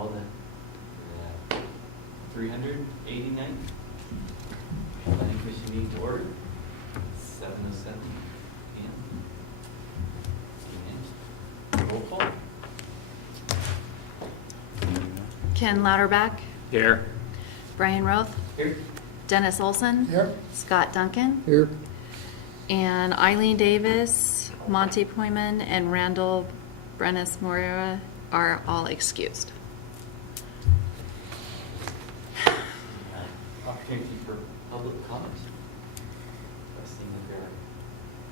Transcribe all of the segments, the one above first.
call the 389th Planning Commission meeting to order. 7:07 p.m. Roll call. Ken Lauterbach, Here. Brian Roth, Here. Dennis Olson, Here. Scott Duncan, Here. and Eileen Davis, Monty Poyman, and Randall Brennis Moreira are all excused. Opportunity for public comment. Seeing that there are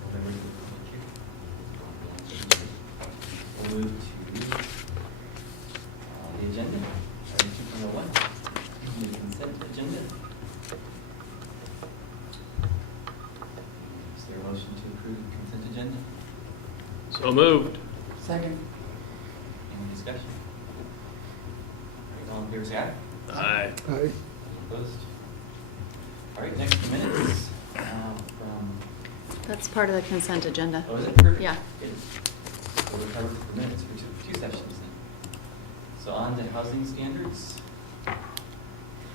no members of the public here. We'll move to the agenda, item 2.01, the consent agenda. Is there a motion to approve the consent agenda? So moved. Second. Any discussion? All right, all in favor, say aye. Aye. Aye. Opposed? All right, next minutes from, That's part of the consent agenda. oh, is it perfect? Yeah. Good. So we're covered for minutes for two sessions then. So on to housing standards.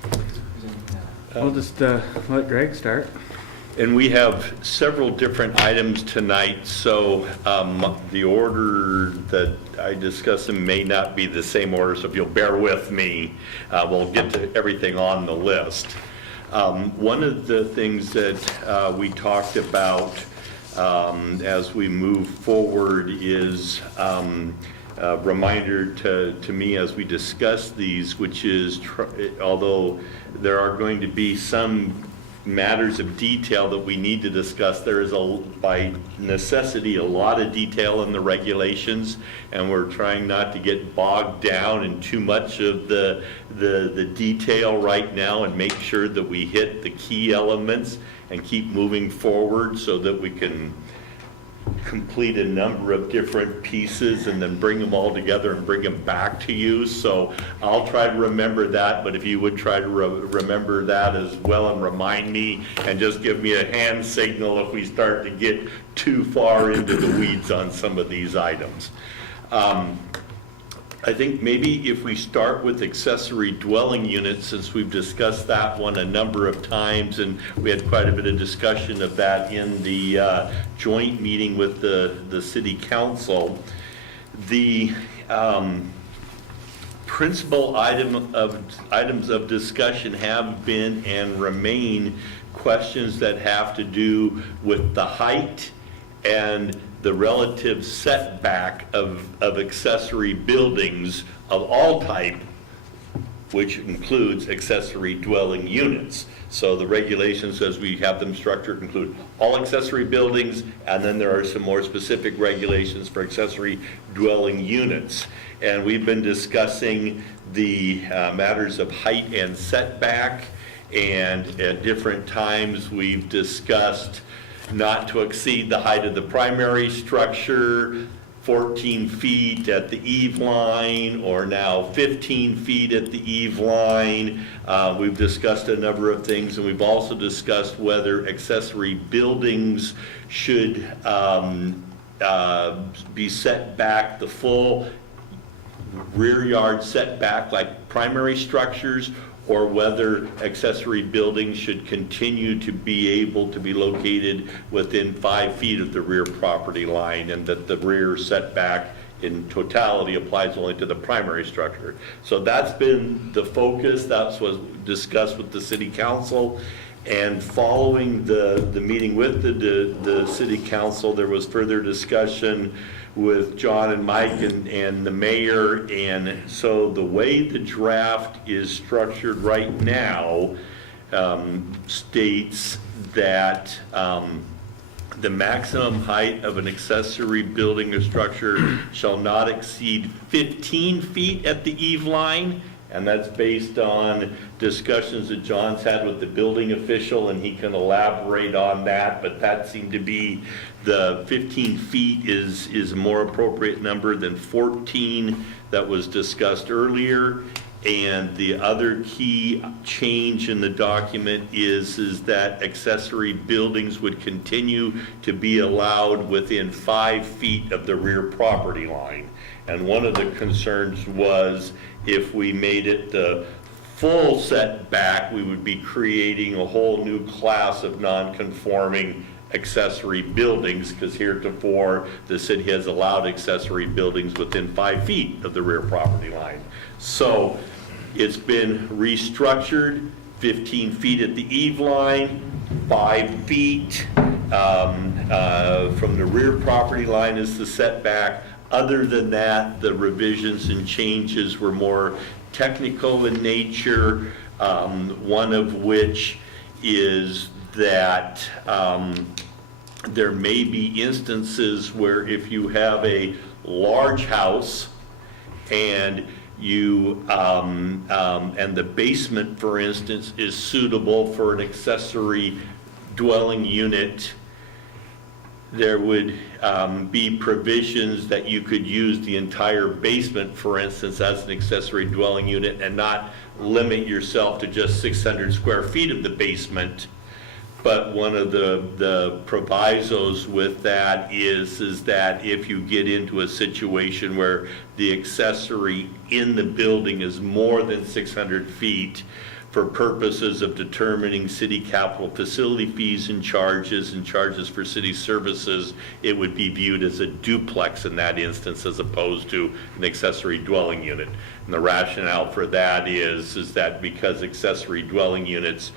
Presenting that. I'll just let Greg start. And we have several different items tonight, so the order that I discuss them may not be the same order, so if you'll bear with me, we'll get to everything on the list. One of the things that we talked about as we move forward is a reminder to me as we discuss these, which is, although there are going to be some matters of detail that we need to discuss, there is by necessity a lot of detail in the regulations, and we're trying not to get bogged down in too much of the detail right now, and make sure that we hit the key elements and keep moving forward so that we can complete a number of different pieces and then bring them all together and bring them back to you. So I'll try to remember that, but if you would try to remember that as well and remind me, and just give me a hand signal if we start to get too far into the weeds on some of these items. I think maybe if we start with accessory dwelling units, since we've discussed that one a number of times, and we had quite a bit of discussion of that in the joint meeting with the city council. The principal items of discussion have been and remain questions that have to do with the height and the relative setback of accessory buildings of all type, which includes accessory dwelling units. So the regulations as we have them structured include all accessory buildings, and then there are some more specific regulations for accessory dwelling units. And we've been discussing the matters of height and setback, and at different times we've discussed not to exceed the height of the primary structure, 14 feet at the eave line, or now 15 feet at the eave line. We've discussed a number of things, and we've also discussed whether accessory buildings should be set back the full rear yard setback like primary structures, or whether accessory buildings should continue to be able to be located within 5 feet of the rear property line, and that the rear setback in totality applies only to the primary structure. So that's been the focus. That's was discussed with the city council. And following the meeting with the city council, there was further discussion with John and Mike and the mayor. And so the way the draft is structured right now states that the maximum height of an accessory building or structure shall not exceed 15 feet at the eave line. And that's based on discussions that John's had with the building official, and he can elaborate on that, but that seemed to be the 15 feet is a more appropriate number than 14 that was discussed earlier. And the other key change in the document is that accessory buildings would continue to be allowed within 5 feet of the rear property line. And one of the concerns was if we made it the full setback, we would be creating a whole new class of non-conforming accessory buildings, because heretofore, the city has allowed accessory buildings within 5 feet of the rear property line. So it's been restructured, 15 feet at the eve line, 5 feet from the rear property line is the setback. Other than that, the revisions and changes were more technical in nature, one of which is that there may be instances where if you have a large house and you and the basement, for instance, is suitable for an accessory dwelling unit, there would be provisions that you could use the entire basement, for instance, as an accessory dwelling unit and not limit yourself to just 600 square feet of the basement. But one of the provisos with that is that if you get into a situation where the accessory in the building is more than 600 feet, for purposes of determining city capital facility fees and charges for city services, it would be viewed as a duplex in that instance as opposed to an accessory dwelling unit. And the rationale for that is that because accessory dwelling units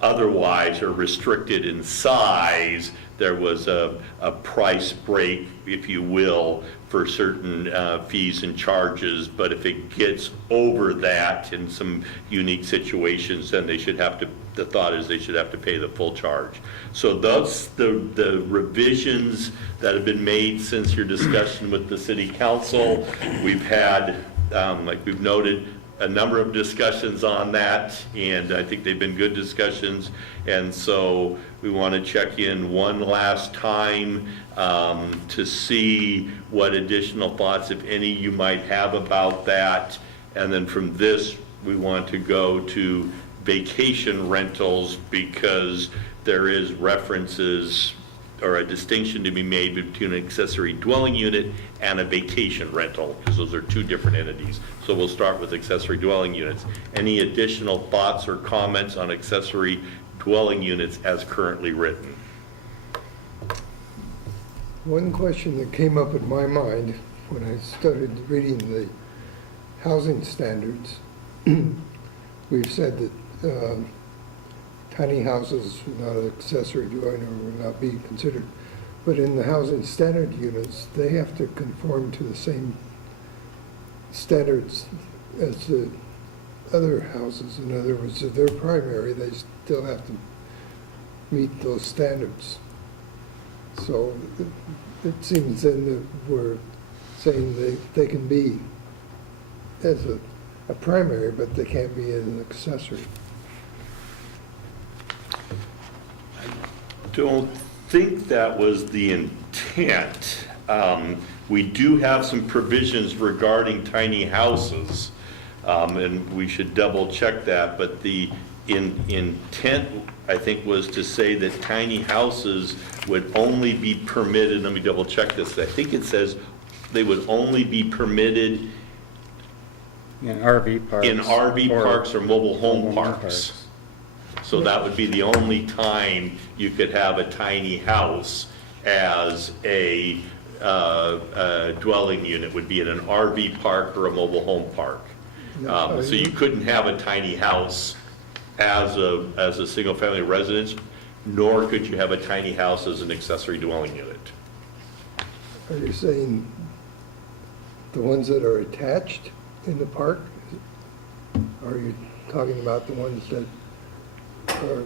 otherwise are restricted in size, there was a price break, if you will, for certain fees and charges. But if it gets over that in some unique situations, then they should have to, the thought is they should have to pay the full charge. So that's the revisions that have been made since your discussion with the city council. We've had, like we've noted, a number of discussions on that, and I think they've been good discussions. And so we want to check in one last time to see what additional thoughts, if any, you might have about that. And then from this, we want to go to vacation rentals, because there is references or a distinction to be made between an accessory dwelling unit and a vacation rental, because those are two different entities. So we'll start with accessory dwelling units. Any additional thoughts or comments on accessory dwelling units as currently written? One question that came up in my mind when I started reading the housing standards, we've said that tiny houses, not an accessory dwelling, will not be considered. But in the housing standard units, they have to conform to the same standards as the other houses. In other words, if they're primary, they still have to meet those standards. So it seems then that we're saying they can be as a primary, but they can't be an accessory. Don't think that was the intent. We do have some provisions regarding tiny houses, and we should double check that, but the intent, I think, was to say that tiny houses would only be permitted, let me double check this, I think it says they would only be permitted In RV parks. in RV parks or mobile home parks. So that would be the only time you could have a tiny house as a dwelling unit, would be in an RV park or a mobile home park. So you couldn't have a tiny house as a single-family residence, nor could you have a tiny house as an accessory dwelling unit. Are you saying the ones that are attached in the park? Or are you talking about the ones that are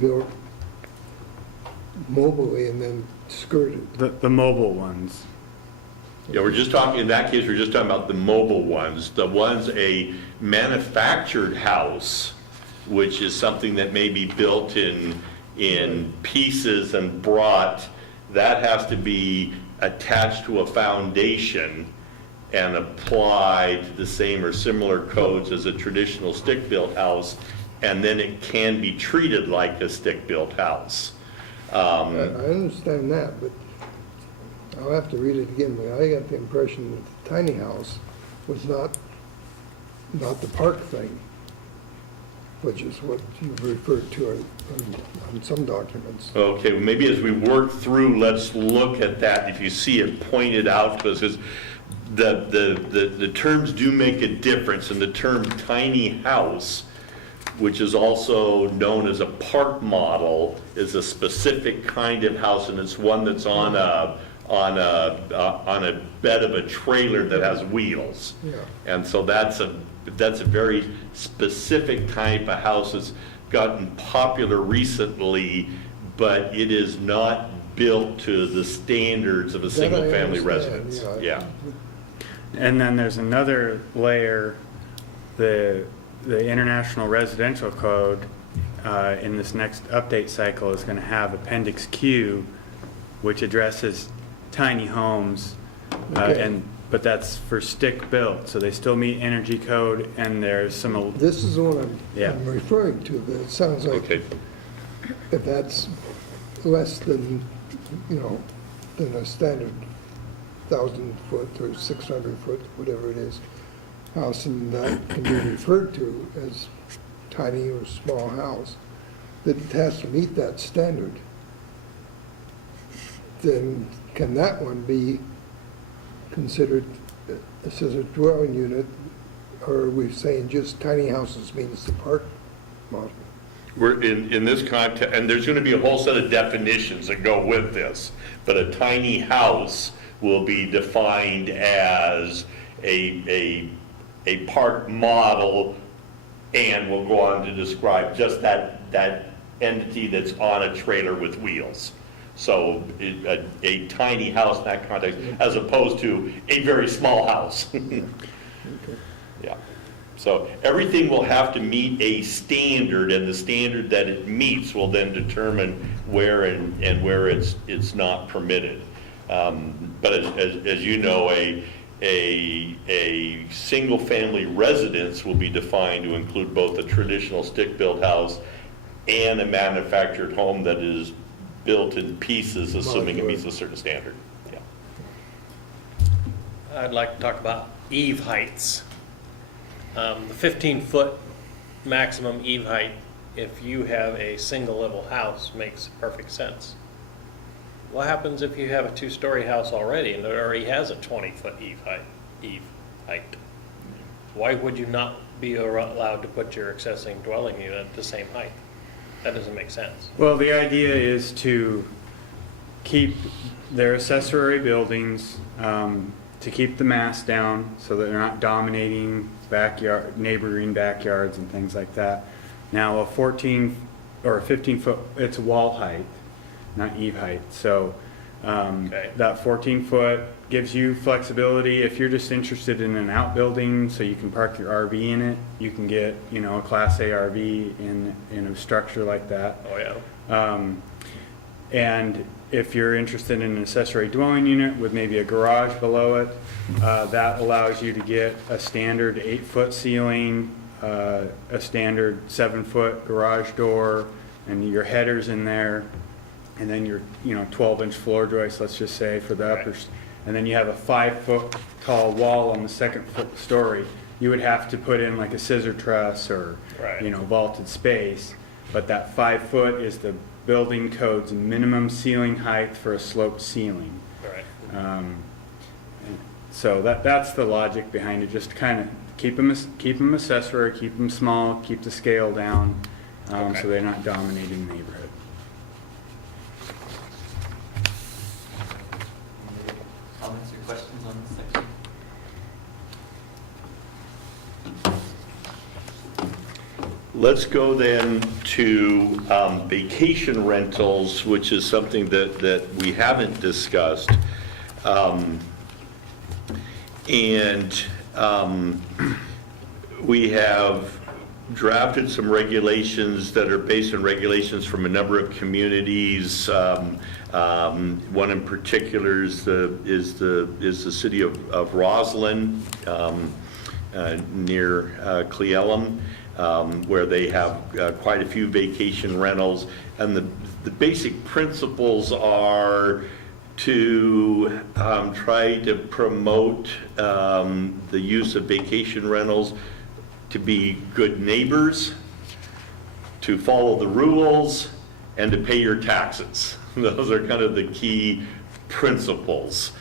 built mobily and then skirted? The mobile ones. Yeah, we're just talking, in that case, we're just talking about the mobile ones. The ones, a manufactured house, which is something that may be built in pieces and brought, that has to be attached to a foundation and applied to the same or similar codes as a traditional stick-built house, and then it can be treated like a stick-built house. I understand that, but I'll have to read it again, but I got the impression that the tiny house was not the park thing, which is what you've referred to on some documents. Okay, well, maybe as we work through, let's look at that, if you see it pointed out, because the terms do make a difference, and the term tiny house, which is also known as a park model, is a specific kind of house, and it's one that's on a bed of a trailer that has wheels. Yeah. And so that's a very specific type of house that's gotten popular recently, but it is not built to the standards of a That I single-family understand, residence. yeah. And then there's another layer, the International Residential Code, in this next update cycle is gonna have Appendix Q, which addresses tiny homes, Okay. but that's for stick built, so they still meet energy code, and there's some, This is the one Yeah. I'm referring to, that it sounds like Okay, if that's less than, than a standard 1,000-foot or 600-foot, whatever it is, house, and that can be referred to as tiny or small house, that it has to meet that standard, then can that one be considered a accessory dwelling unit, or are we saying just tiny houses means the park model? we're in this context, and there's gonna be a whole set of definitions that go with this, but a tiny house will be defined as a park model, and we'll go on to describe just that entity that's on a trailer with wheels. So a tiny house in that context, as opposed to a very small house. Yeah. So everything will have to meet a standard, and the standard that it meets will then determine where and where it's not permitted. But as you know, a single-family residence will be defined to include both a traditional stick-built house and a manufactured home that is built in pieces, assuming it meets a certain standard. Yeah. I'd like to talk about eave heights. The 15-foot maximum eave height, if you have a single-level house, makes perfect sense. What happens if you have a two-story house already and it already has a 20-foot eave height? Why would you not be allowed to put your accessory dwelling unit at the same height? That doesn't make sense. well, the idea is to keep their accessory buildings, to keep the mass down so that they're not dominating neighboring backyards and things like that. Now, a 14 or a 15-foot, it's wall height, not eave height. So Okay. that 14-foot gives you flexibility. If you're just interested in an outbuilding so you can park your RV in it, you can get, a Class A RV in a structure like that. Oh, yeah. And if you're interested in an accessory dwelling unit with maybe a garage below it, that allows you to get a standard 8-foot ceiling, a standard 7-foot garage door, and your headers in there, and then your 12-inch floor joists, let's just say, for the Right. uppers. And then you have a 5-foot tall wall on the second story. You would have to put in like a scissor truss or, Right. vaulted space. But that 5-foot is the building code's minimum ceiling height for a sloped ceiling. Right. So that's the logic behind it, just kind of keep them accessory, keep them small, keep the scale down, Okay. so they're not dominating the neighborhood. Any comments or questions on this section? Let's go then to vacation rentals, which is something that we haven't discussed. We have drafted some regulations that are based on regulations from a number of communities. One in particular is the city of Roslyn, near Cleellum, where they have quite a few vacation rentals. And the basic principles are to try to promote the use of vacation rentals, to be good neighbors, to follow the rules, and to pay your taxes. Those are kind of the key principles.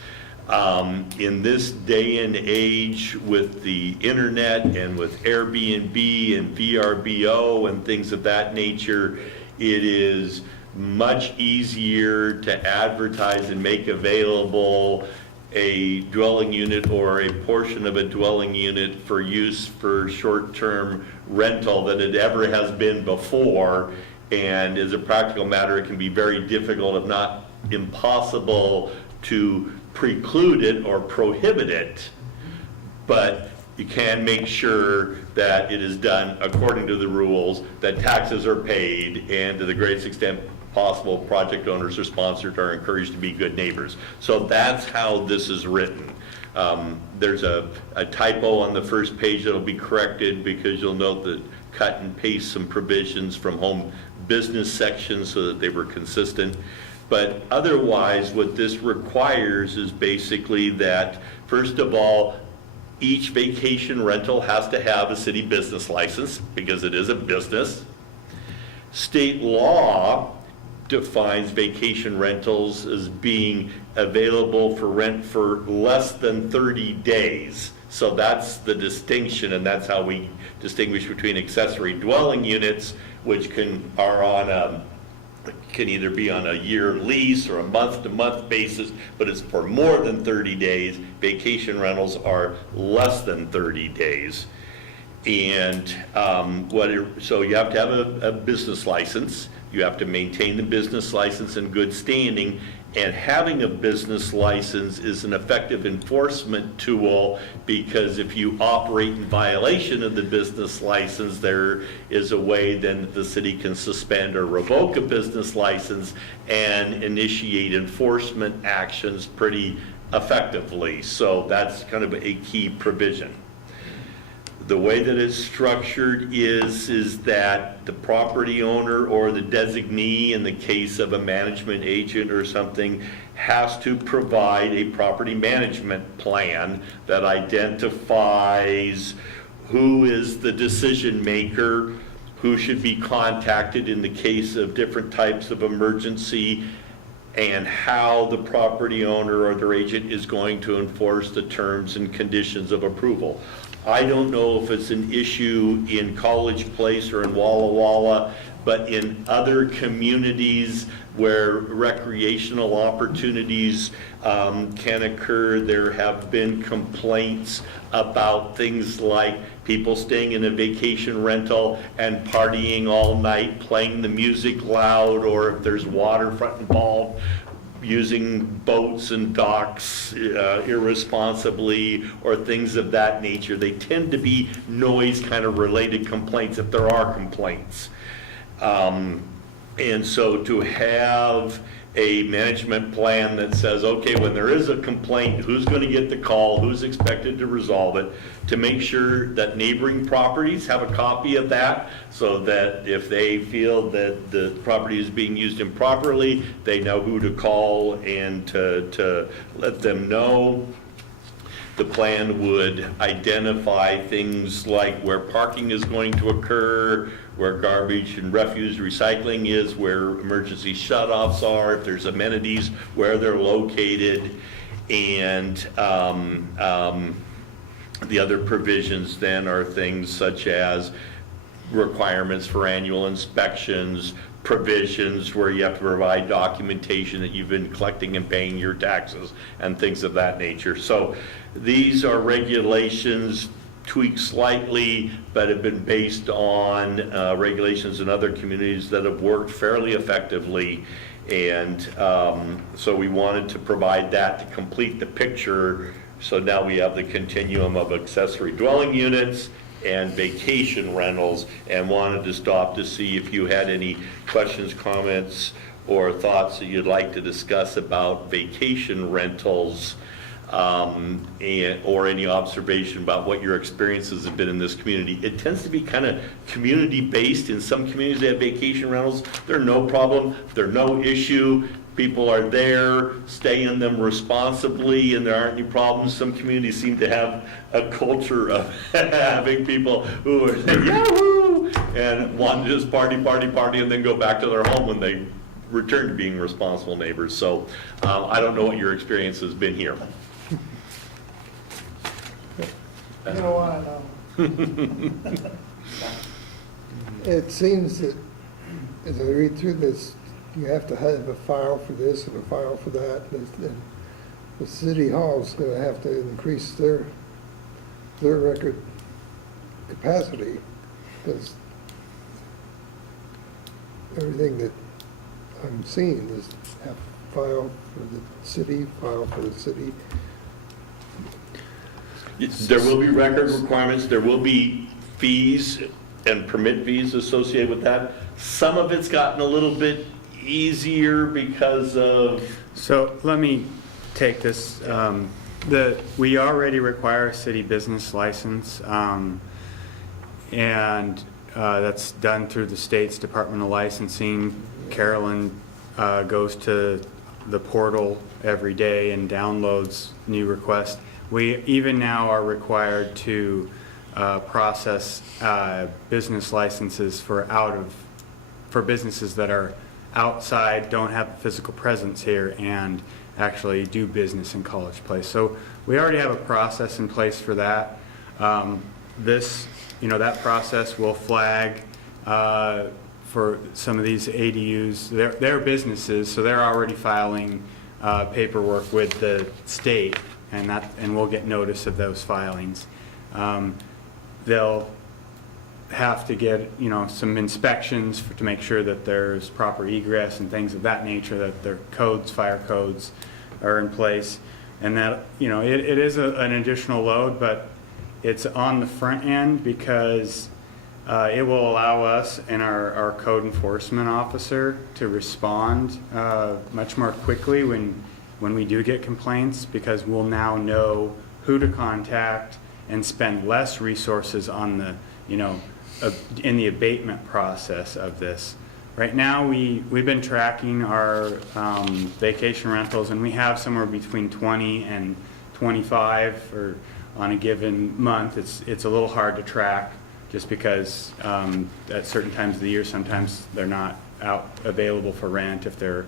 In this day and age with the internet and with Airbnb and VRBO and things of that nature, it is much easier to advertise and make available a dwelling unit or a portion of a dwelling unit for use for short-term rental than it ever has been before. And as a practical matter, it can be very difficult, if not impossible, to preclude it or prohibit it. But you can make sure that it is done according to the rules, that taxes are paid, and to the greatest extent possible, project owners or sponsors are encouraged to be good neighbors. So that's how this is written. There's a typo on the first page that'll be corrected, because you'll note that cut and paste some provisions from home business sections so that they were consistent. But otherwise, what this requires is basically that, first of all, each vacation rental has to have a city business license, because it is a business. State law defines vacation rentals as being available for rent for less than 30 days. So that's the distinction, and that's how we distinguish between accessory dwelling units, which can either be on a year lease or a month-to-month basis, but it's for more than 30 days. Vacation rentals are less than 30 days. And so you have to have a business license. You have to maintain the business license in good standing, and having a business license is an effective enforcement tool, because if you operate in violation of the business license, there is a way then the city can suspend or revoke a business license and initiate enforcement actions pretty effectively. So that's kind of a key provision. The way that it's structured is that the property owner or the designee, in the case of a management agent or something, has to provide a property management plan that identifies who is the decision maker, who should be contacted in the case of different types of emergency, and how the property owner or their agent is going to enforce the terms and conditions of approval. I don't know if it's an issue in College Place or in Walla Walla, but in other communities where recreational opportunities can occur, there have been complaints about things like people staying in a vacation rental and partying all night, playing the music loud, or if there's waterfront involved, using boats and docks irresponsibly, or things of that nature. They tend to be noise kind of related complaints, if there are complaints. And so to have a management plan that says, okay, when there is a complaint, who's going to get the call, who's expected to resolve it, to make sure that neighboring properties have a copy of that, so that if they feel that the property is being used improperly, they know who to call and to let them know. The plan would identify things like where parking is going to occur, where garbage and refuse recycling is, where emergency shutoffs are, if there's amenities, where they're located, and the other provisions then are things such as requirements for annual inspections, provisions where you have to provide documentation that you've been collecting and paying your taxes, and things of that nature. So these are regulations tweaked slightly, but have been based on regulations in other communities that have worked fairly effectively. And so we wanted to provide that to complete the picture. So now we have the continuum of accessory dwelling units and vacation rentals, and wanted to stop to see if you had any questions, comments, or thoughts that you'd like to discuss about vacation rentals, or any observation about what your experiences have been in this community. It tends to be kind of community-based. In some communities that have vacation rentals, they're no problem, they're no issue. people are there, stay in them responsibly, and there aren't any problems. Some communities seem to have a culture of having people who are saying, yahoo, and want to just party, and then go back to their home when they return to being responsible neighbors. So I don't know what your experience has been here. You know what, It seems that, as I read through this, you have to have a file for this and a file for that. And the city hall's going to have to increase their record capacity, because everything that I'm seeing is have file for the city, file for the city. There will be record requirements, there will be fees and permit fees associated with that. Some of it's gotten a little bit easier because of... So let me take this. We already require a city business license, and that's done through the state's Department of Licensing. Carolyn goes to the portal every day and downloads new requests. We even now are required to process business licenses for businesses that are outside, don't have a physical presence here, and actually do business in College Place. So we already have a process in place for that. That process will flag for some of these ADUs. They're businesses, so they're already filing paperwork with the state, and we'll get notice of those filings. They'll have to get some inspections to make sure that there's proper egress and things of that nature, that their fire codes are in place, and that it is an additional load, but it's on the front end because it will allow us and our code enforcement officer to respond much more quickly when we do get complaints, because we'll now know who to contact and spend less resources on the in the abatement process of this. Right now, we've been tracking our vacation rentals, and we have somewhere between 20 and 25 on a given month. It's a little hard to track just because at certain times of the year, sometimes they're not out available for rent if they're,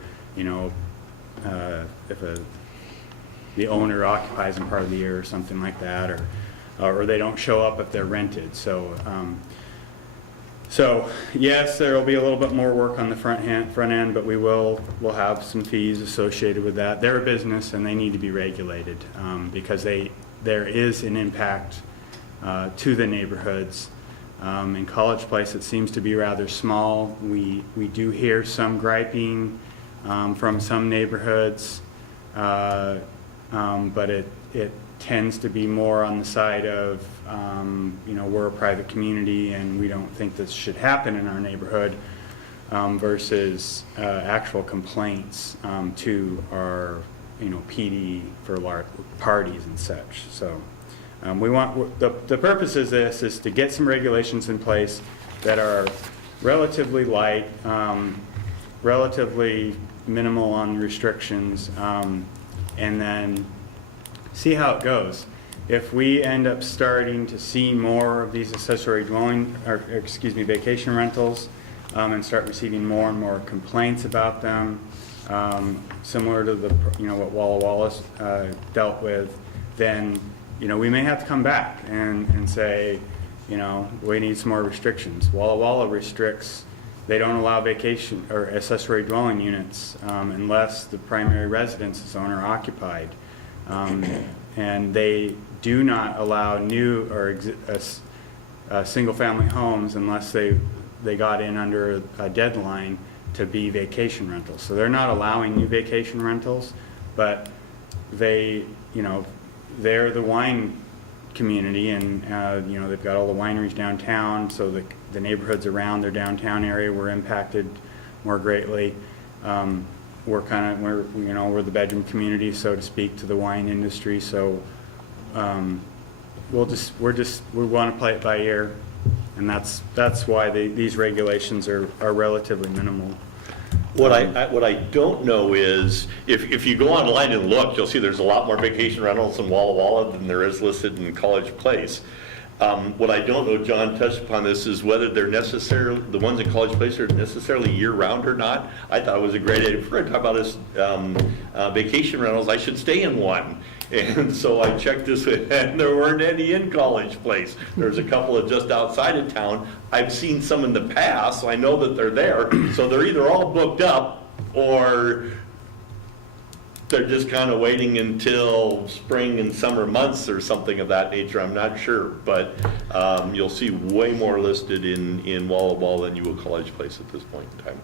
the owner occupies them part of the year or something like that, or they don't show up if they're rented. So yes, there will be a little bit more work on the front end, but we'll have some fees associated with that. They're a business and they need to be regulated because there is an impact to the neighborhoods. In College Place, it seems to be rather small. We do hear some griping from some neighborhoods, but it tends to be more on the side of, we're a private community and we don't think this should happen in our neighborhood, versus actual complaints to our, PD for large parties and such. So we want, the purpose of this is to get some regulations in place that are relatively light, relatively minimal on restrictions, and then see how it goes. If we end up starting to see more of these accessory vacation rentals, and start receiving more and more complaints about them, similar to what Walla Wallace dealt with, then we may have to come back and say, we need some more restrictions. Walla Walla restricts. They don't allow vacation or accessory dwelling units unless the primary residence is owner occupied. And they do not allow new or single-family homes unless they got in under a deadline to be vacation rentals. So they're not allowing new vacation rentals, but they're the wine community, and they've got all the wineries downtown, so the neighborhoods around their downtown area were impacted more greatly. We're the bedroom community, so to speak, to the wine industry. So we want to play it by ear, and that's why these regulations are relatively minimal. What I don't know is, if you go online and look, you'll see there's a lot more vacation rentals in Walla Walla than there is listed in College Place. What I don't know, John touched upon this, is whether they're necessarily, the ones in College Place are necessarily year-round or not. I thought it was a great idea. If we're gonna talk about this, vacation rentals, I should stay in one. And so I checked this, and there weren't any in College Place. There's a couple of just outside of town. I've seen some in the past, so I know that they're there. So they're either all booked up, or they're just kind of waiting until spring and summer months or something of that nature. I'm not sure, but you'll see way more listed in Walla Walla than you will College Place at this point in time.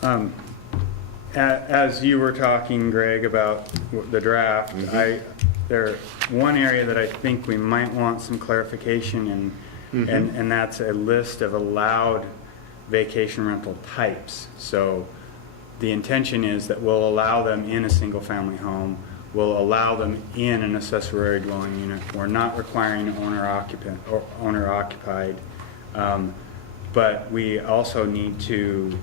So. As you were talking, Greg, about the draft, one area that I think we might want some clarification in, and that's a list of allowed vacation rental types. So the intention is that we'll allow them in a single-family home, we'll allow them in an accessory dwelling unit. We're not requiring owner-occupant or owner-occupied, but we also need to,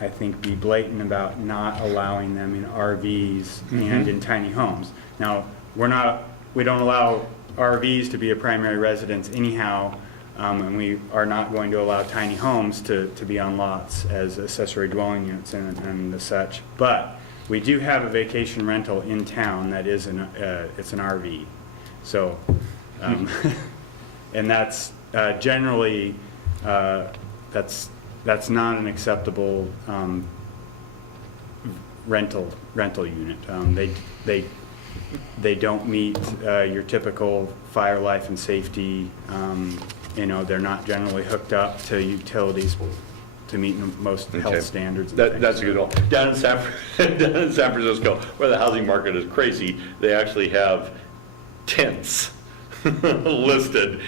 I think, be blatant about not allowing them in RVs and in tiny homes. Now, we don't allow RVs to be a primary residence anyhow, and we are not going to allow tiny homes to be on lots as accessory dwelling units and the such. But we do have a vacation rental in town that is it's an RV. So, and that's generally, that's not an acceptable rental unit. They don't meet your typical fire, life, and safety. They're not generally hooked up to utilities to meet most health standards. That's a good one. Down in San Francisco, where the housing market is crazy, they actually have tents listed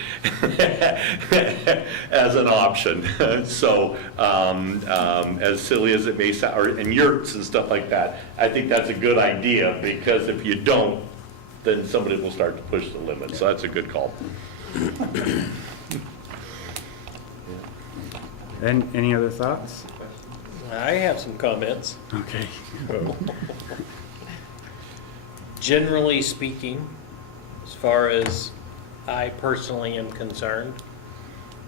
as an option. So, as silly as it may sound, and yurts and stuff like that, I think that's a good idea, because if you don't, then somebody will start to push the limit. So that's a good call. And any other thoughts? I have some comments. Okay. Generally speaking, as far as I personally am concerned,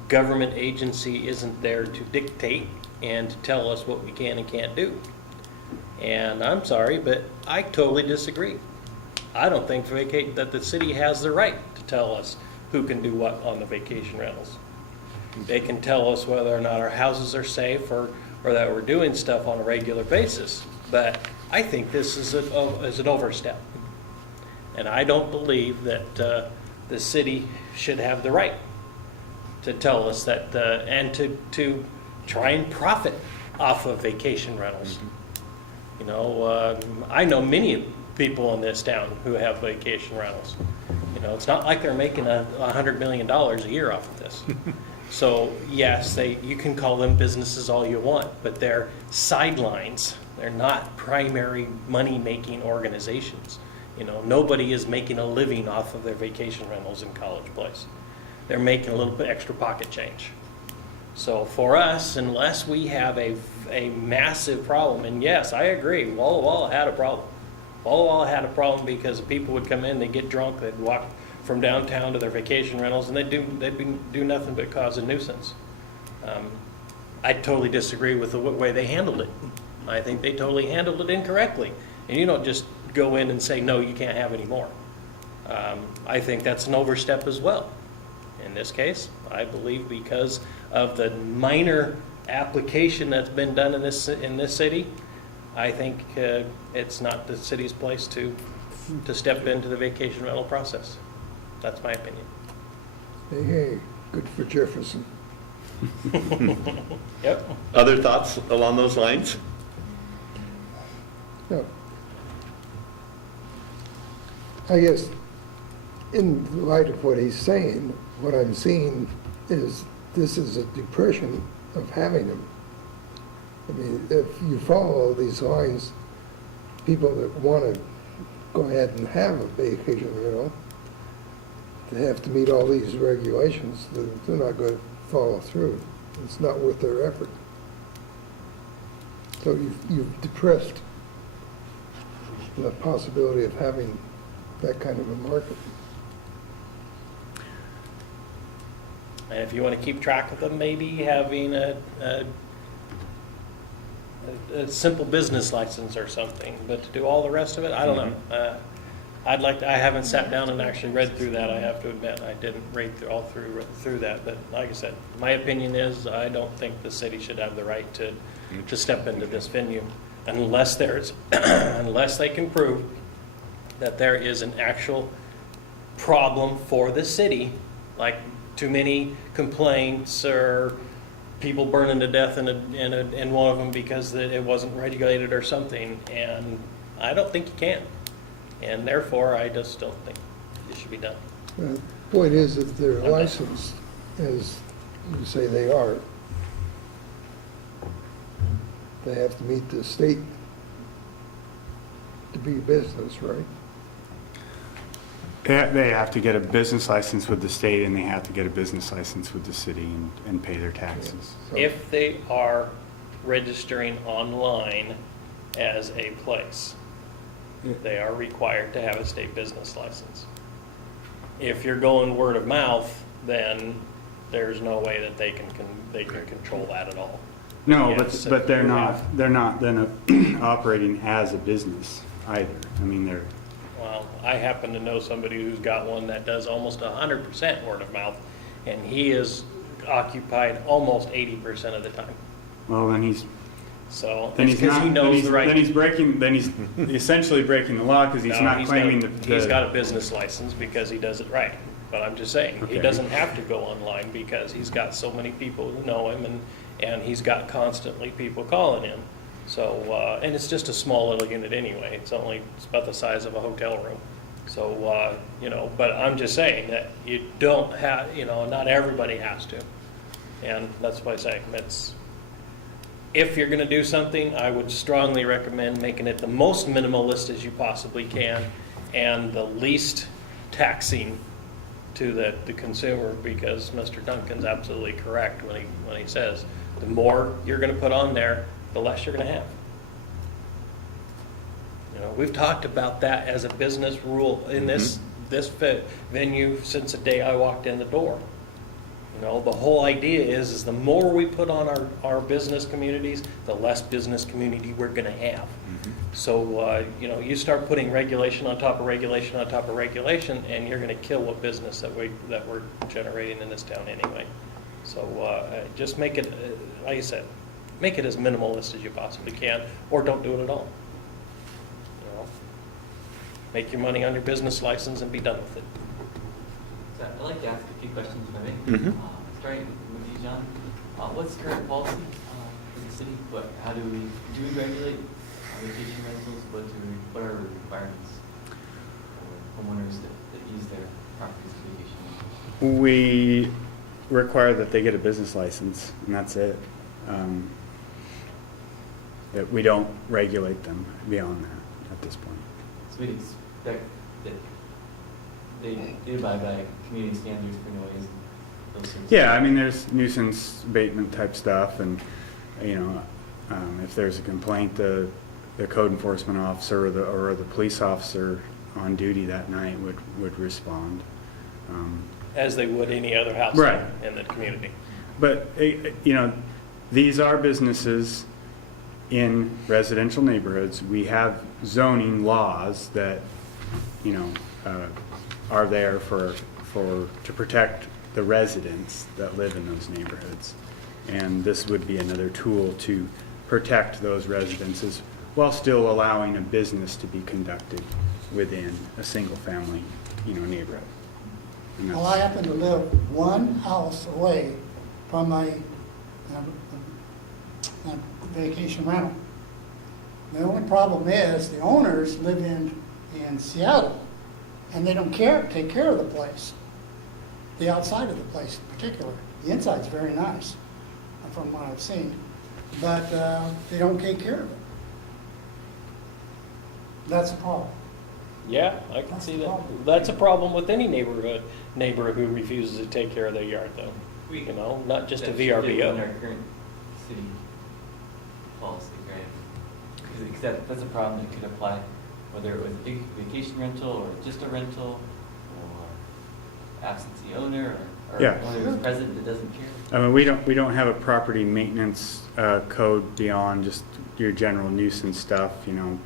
government agency isn't there to dictate and to tell us what we can and can't do. And I'm sorry, but I totally disagree. I don't think that the city has the right to tell us who can do what on the vacation rentals. They can tell us whether or not our houses are safe or that we're doing stuff on a regular basis. But I think this is an overstep. And I don't believe that the city should have the right to tell us that, and to try and profit off of vacation rentals. I know many people in this town who have vacation rentals. It's not like they're making $100 million a year off of this. So yes, you can call them businesses all you want, but they're sidelines. They're not primary money-making organizations. Nobody is making a living off of their vacation rentals in College Place. They're making a little bit extra pocket change. So for us, unless we have a massive problem, and yes, I agree, Walla Walla had a problem. Walla Walla had a problem because people would come in, they'd get drunk, they'd walk from downtown to their vacation rentals, and they'd do nothing but cause a nuisance. I totally disagree with the way they handled it. I think they totally handled it incorrectly. And you don't just go in and say, no, you can't have any more. I think that's an overstep as well. In this case, I believe because of the minor application that's been done in this city, I think it's not the city's place to step into the vacation rental process. That's my opinion. Hey, good for Jefferson. Yep. Other thoughts along those lines? No. I guess in light of what he's saying, what I'm seeing is this is a depression of having them. I mean, if you follow these lines, people that want to go ahead and have a vacation rental, they have to meet all these regulations. They're not going to follow through. It's not worth their effort. So you've depressed the possibility of having that kind of a market. And if you want to keep track of them, maybe having a simple business license or something, but to do all the rest of it, I don't know. I haven't sat down and actually read through that, I have to admit. I didn't read through that, but like I said, my opinion is I don't think the city should have the right to step into this venue unless unless they can prove that there is an actual problem for the city, like too many complaints or people burning to death in one of them because it wasn't regulated or something, and I don't think you can. And therefore, I just don't think it should be done. The point is, if they're licensed, as you say they are, they have to meet the state to be a business, right? They have to get a business license with the state, and they have to get a business license with the city and pay their taxes. So- If they are registering online as a place, they are required to have a state business license. If you're going word of mouth, then there's no way that they can control that at all. No, Yes, but they're you not then operating as a business either. I mean, they're, Well, I happen to know somebody who's got one that does almost 100% word of mouth, and he is occupied almost 80% of the time. well, then he's So Then it's he's because not, he knows the right. then he's essentially breaking the law because he's No, not claiming he's got a business license because he does it right. But I'm just saying, he Okay. doesn't have to go online because he's got so many people who know him, and he's got constantly people calling him. So, and it's just a small little unit anyway. It's about the size of a hotel room. So, but I'm just saying that you don't have, not everybody has to. And that's why I say, if you're going to do something, I would strongly recommend making it the most minimalist as you possibly can and the least taxing to the consumer, because Mr. Duncan's absolutely correct when he says the more you're going to put on there, the less you're going to have. We've talked about that as a business rule in this venue since the day I walked in the door. The whole idea is the more we put on our business communities, the less business community we're going to have. So, you start putting regulation on top of regulation on top of regulation, and you're going to kill what business that we're generating in this town anyway. So just make it, like I said, make it as minimalist as you possibly can, or don't do it at all. Make your money on your business license and be done with it. So I'd like to ask a few questions, if I may. Mhm. Starting with you, John. What's the current policy for the city? How do we regulate vacation rentals? What are the requirements for homeowners that use their properties for vacation rentals? we require that they get a business license, and that's it. That we don't regulate them beyond that at this point. So we'd expect that they abide by community standards for noise, those sorts of Yeah, I mean, there's nuisance abatement type stuff, and if there's a complaint, the code enforcement officer or the police officer on duty that night would respond. As they would any other house Right. in the community. But these are businesses in residential neighborhoods. We have zoning laws that are there to protect the residents that live in those neighborhoods. And this would be another tool to protect those residences while still allowing a business to be conducted within a single-family, neighborhood. And Well, I happen to live one house away from a vacation rental. The only problem is the owners live in Seattle, and they don't take care of the place, the outside of the place in particular. The inside's very nice, from what I've seen, but they don't take care of it. That's a problem. Yeah, I can see that. That's a problem with any neighbor who refuses to take care of their yard, though. Not just a That should live in VRBO. our current city policy, right? because that's a problem that could apply, whether it was a vacation rental or just a rental, or absentee owner, or Yeah. owner who's present that doesn't care. I mean, we don't have a property maintenance code beyond just your general nuisance stuff, you know,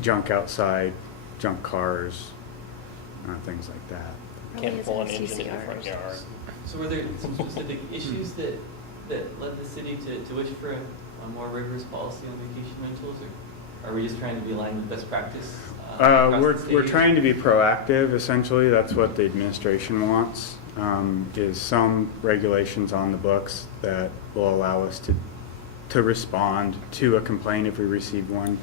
junk outside, junk cars, things like that. Can't pull an Probably engine in isn't the front CCRs. yard. So were there some specific issues that led the city to wish for a more rigorous policy on vacation rentals, or are we just trying to be aligned with best practice? Across the We're state? trying to be proactive, essentially. That's what the administration wants, is some regulations on the books that will allow us to respond to a complaint if we receive one,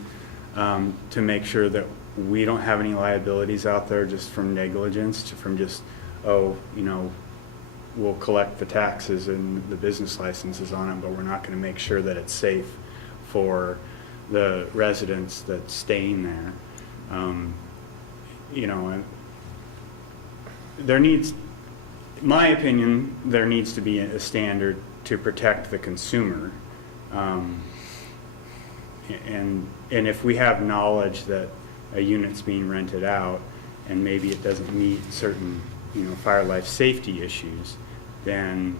to make sure that we don't have any liabilities out there just from negligence, from just, oh, you know, we'll collect the taxes and the business licenses on it, but we're not going to make sure that it's safe for the residents that's staying there. You know, and there needs, in my opinion, there needs to be a standard to protect the consumer. And if we have knowledge that a unit's being rented out and maybe it doesn't meet certain, you know, fire life safety issues, then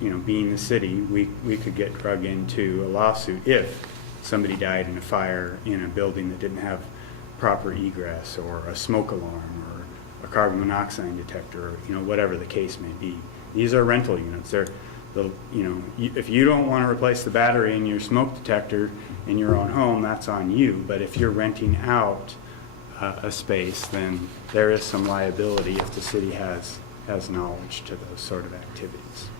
you know, being the city, we could get drug into a lawsuit if somebody died in a fire in a building that didn't have proper egress, or a smoke alarm, or a carbon monoxide detector, or, you know, whatever the case may be. These are rental units. They're the, you know, if you don't want to replace the battery in your smoke detector in your own home, that's on you. But if you're renting out a space, then there is some liability if the city has knowledge to those sort of activities.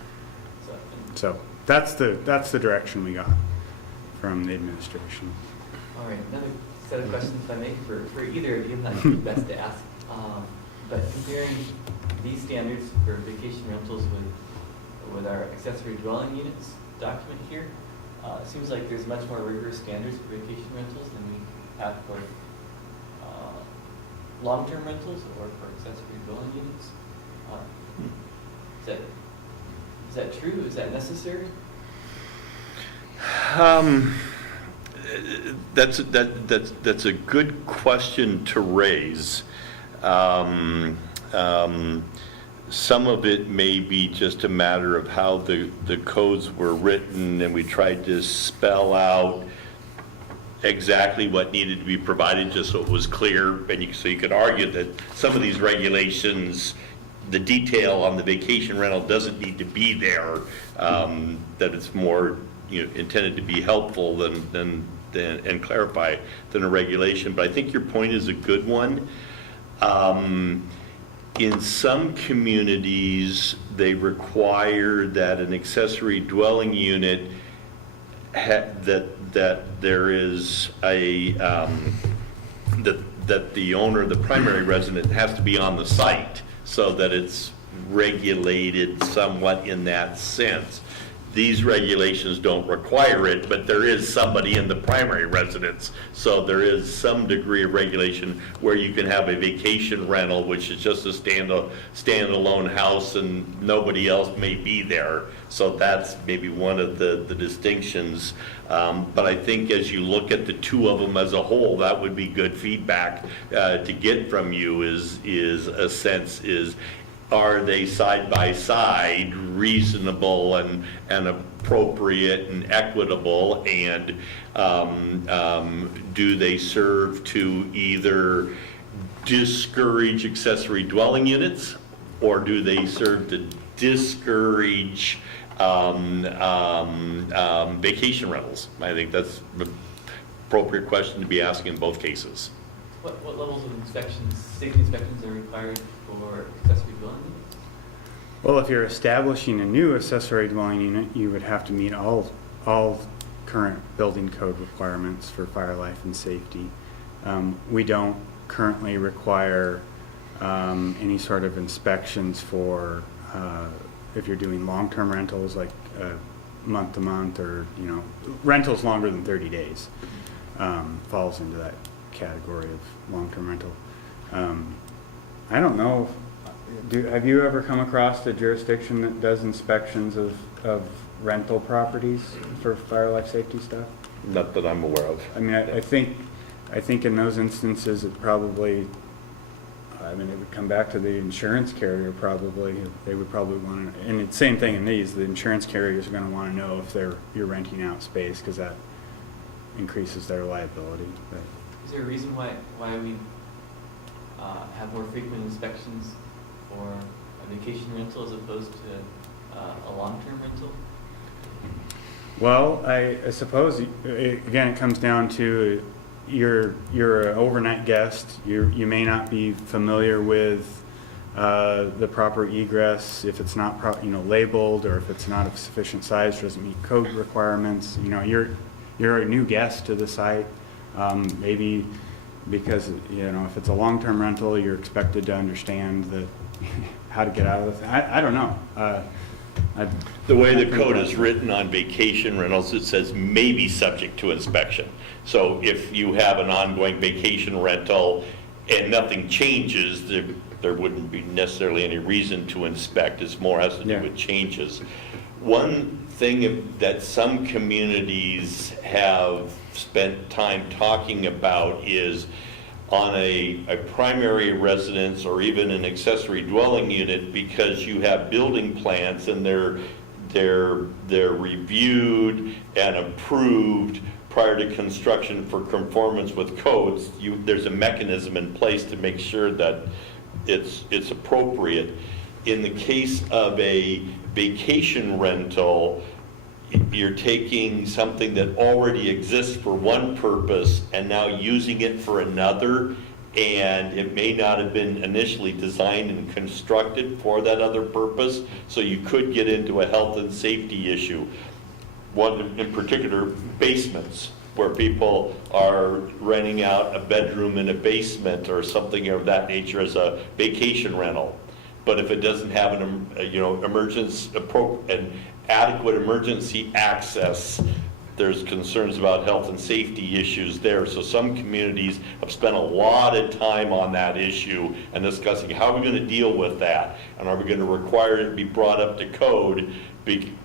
So that's the direction we got from the administration. All right, another set of questions, if I may, for either of you. I'm not sure who's best to ask. But comparing these standards for vacation rentals with our accessory dwelling units document here, it seems like there's much more rigorous standards for vacation rentals than we have for long-term rentals or for accessory dwelling units. Is that true? Is that necessary? That's a good question to raise. Some of it may be just a matter of how the codes were written, and we tried to spell out exactly what needed to be provided just so it was clear, and so you could argue that some of these regulations, the detail on the vacation rental doesn't need to be there, that it's more, you know, intended to be helpful than and clarify than a regulation. But I think your point is a good one. In some communities, they require that an accessory dwelling unit that there is a that the owner, the primary resident, has to be on the site so that it's regulated somewhat in that sense. These regulations don't require it, but there is somebody in the primary residence, so there is some degree of regulation where you can have a vacation rental, which is just a standalone house and nobody else may be there. So that's maybe one of the distinctions. But I think as you look at the two of them as a whole, that would be good feedback to get from you are they side by side reasonable and appropriate and equitable, and do they serve to either discourage accessory dwelling units, or do they serve to discourage vacation rentals? I think that's the appropriate question to be asking in both cases. What levels of inspections, safety inspections are required for accessory dwelling units? Well, if you're establishing a new accessory dwelling unit, you would have to meet all current building code requirements for fire life and safety. We don't currently require any sort of inspections for if you're doing long-term rentals, like month to month, or, you know, rentals longer than 30 days falls into that category of long-term rental. I don't know. Have you ever come across a jurisdiction that does inspections of rental properties for fire life safety stuff? Not that I'm aware of. I mean, I think in those instances, it probably, I mean, it would come back to the insurance carrier probably. They would probably want to, and it's the same thing in these, the insurance carriers are going to want to know if you're renting out space, because that increases their liability. But Is there a reason why we have more frequent inspections for a vacation rental as opposed to a long-term rental? well, I suppose, again, it comes down to you're an overnight guest. You may not be familiar with the proper egress if it's not labeled, or if it's not of sufficient size, doesn't meet code requirements. You're a new guest to the site. Maybe because if it's a long-term rental, you're expected to understand how to get out of the thing. I don't know. The way the code is written on vacation rentals, it says may be subject to inspection. So if you have an ongoing vacation rental and nothing changes, there wouldn't be necessarily any reason to inspect. It's more has to do with changes. One thing that some communities have spent time talking about is on a primary residence or even an accessory dwelling unit, because you have building plans and they're reviewed and approved prior to construction for conformance with codes. There's a mechanism in place to make sure that it's appropriate. In the case of a vacation rental, you're taking something that already exists for one purpose and now using it for another, and it may not have been initially designed and constructed for that other purpose, so you could get into a health and safety issue. One in particular, basements, where people are renting out a bedroom in a basement or something of that nature as a vacation rental. But if it doesn't have an adequate emergency access, there's concerns about health and safety issues there. So some communities have spent a lot of time on that issue and discussing how are we going to deal with that, and are we going to require it to be brought up to code.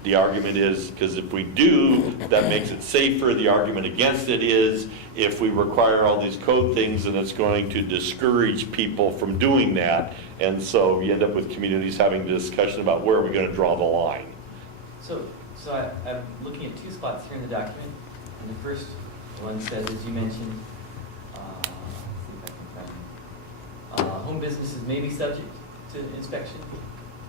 The argument is, because if we do, that makes it safer. The argument against it is, if we require all these code things, then it's going to discourage people from doing that. And so you end up with communities having a discussion about where are we going to draw the line. So I'm looking at two spots here in the document, and the first one says, as you mentioned, let's see if I can find it. Home businesses may be subject to inspection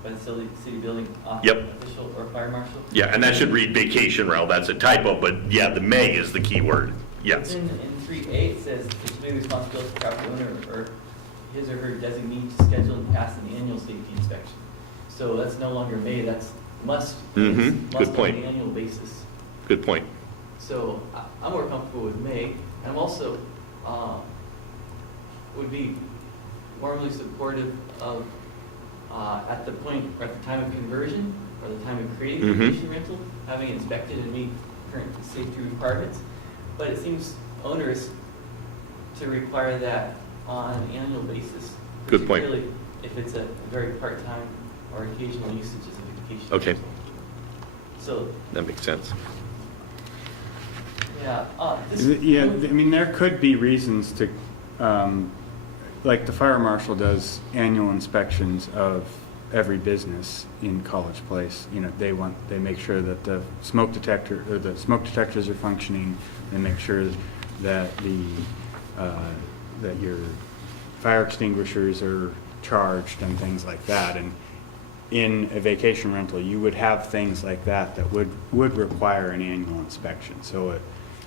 by the city building official or fire marshal. Yeah, and that should read vacation rental. That's a typo, but yeah, the may is the key word. Yes. In 3A, it says it should be the responsibility of the property owner or his or her designee to schedule and pass an annual safety inspection. So that's no longer may, that's must. Mm-hmm. Good point. On an annual basis. Good point. So I'm more comfortable with may, and I'm also would be warmly supportive of at the point or at the time of conversion or the time of creating a vacation rental, having it inspected and meet current safety requirements. But it seems onerous to require that on an annual basis. Good point. Particularly if it's a very part-time or occasional usage as a vacation. Okay. rental. So That makes sense. yeah, I mean, there could be reasons to, like the fire marshal does annual inspections of every business in College Place. They make sure that the smoke detectors are functioning. They make sure that that your fire extinguishers are charged and things like that. And in a vacation rental, you would have things like that would require an annual inspection. So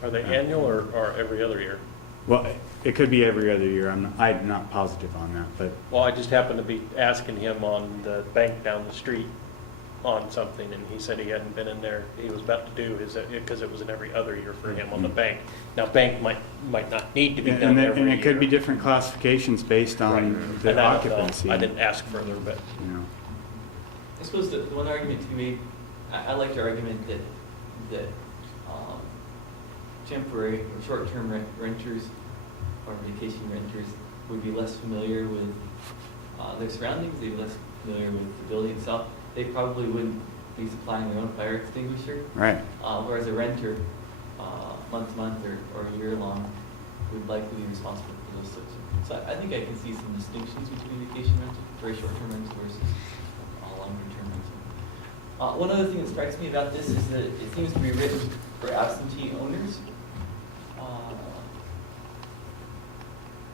Are they annual or every other year? well, it could be every other year. I'm not positive on that, but Well, I just happened to be asking him on the bank down the street on something, and he said he hadn't been in there. He was about to do his, because it was an every other year for him on the bank. Now, bank might not need to be done every year. and it could be different classifications based on Right. the And I don't know. occupancy. I didn't ask further, but I suppose the one argument to be made, I like your argument that temporary or short-term renters or vacation renters would be less familiar with their surroundings, they'd be less familiar with the building itself. They probably wouldn't be supplying their own fire extinguisher. Right. Whereas a renter month to month or year long, would likely be responsible for those sorts of things. So I think I can see some distinctions between vacation rental, very short-term rental versus longer-term rental. One other thing that strikes me about this is that it seems to be written for absentee owners.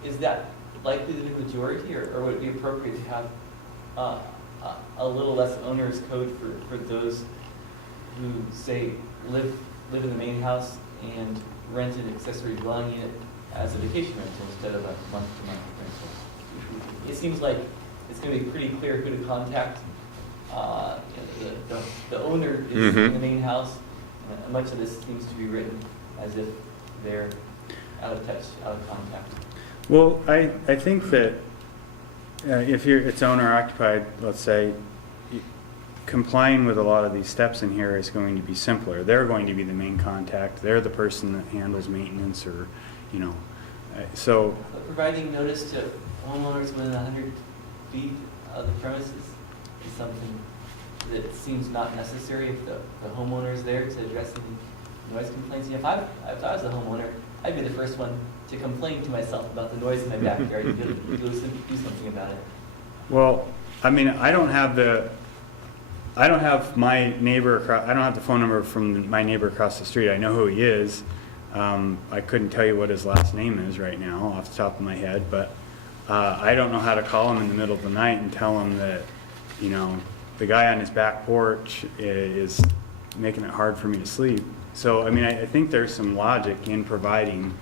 Is that likely to be the majority, or would it be appropriate to have a little less onerous code for those who, say, live in the main house and rent an accessory dwelling unit as a vacation rental instead of a month-to-month rental? It seems like it's going to be pretty clear who to contact. The owner is in the main house, and much of this seems to be written as if they're out of touch, out of contact. Well, I think that if it's owner occupied, let's say, complying with a lot of these steps in here is going to be simpler. They're going to be the main contact. They're the person that handles maintenance, or, so. But providing notice to homeowners within 100 feet of the premises is something that seems not necessary if the homeowner is there to address any noise complaints. If I was a homeowner, I'd be the first one to complain to myself about the noise in my backyard and do something about it. Well, I mean, I don't have my neighbor across, I don't have the phone number from my neighbor across the street. I know who he is. I couldn't tell you what his last name is right now off the top of my head, but I don't know how to call him in the middle of the night and tell him that, the guy on his back porch is making it hard for me to sleep. So, I mean, I think there's some logic in providing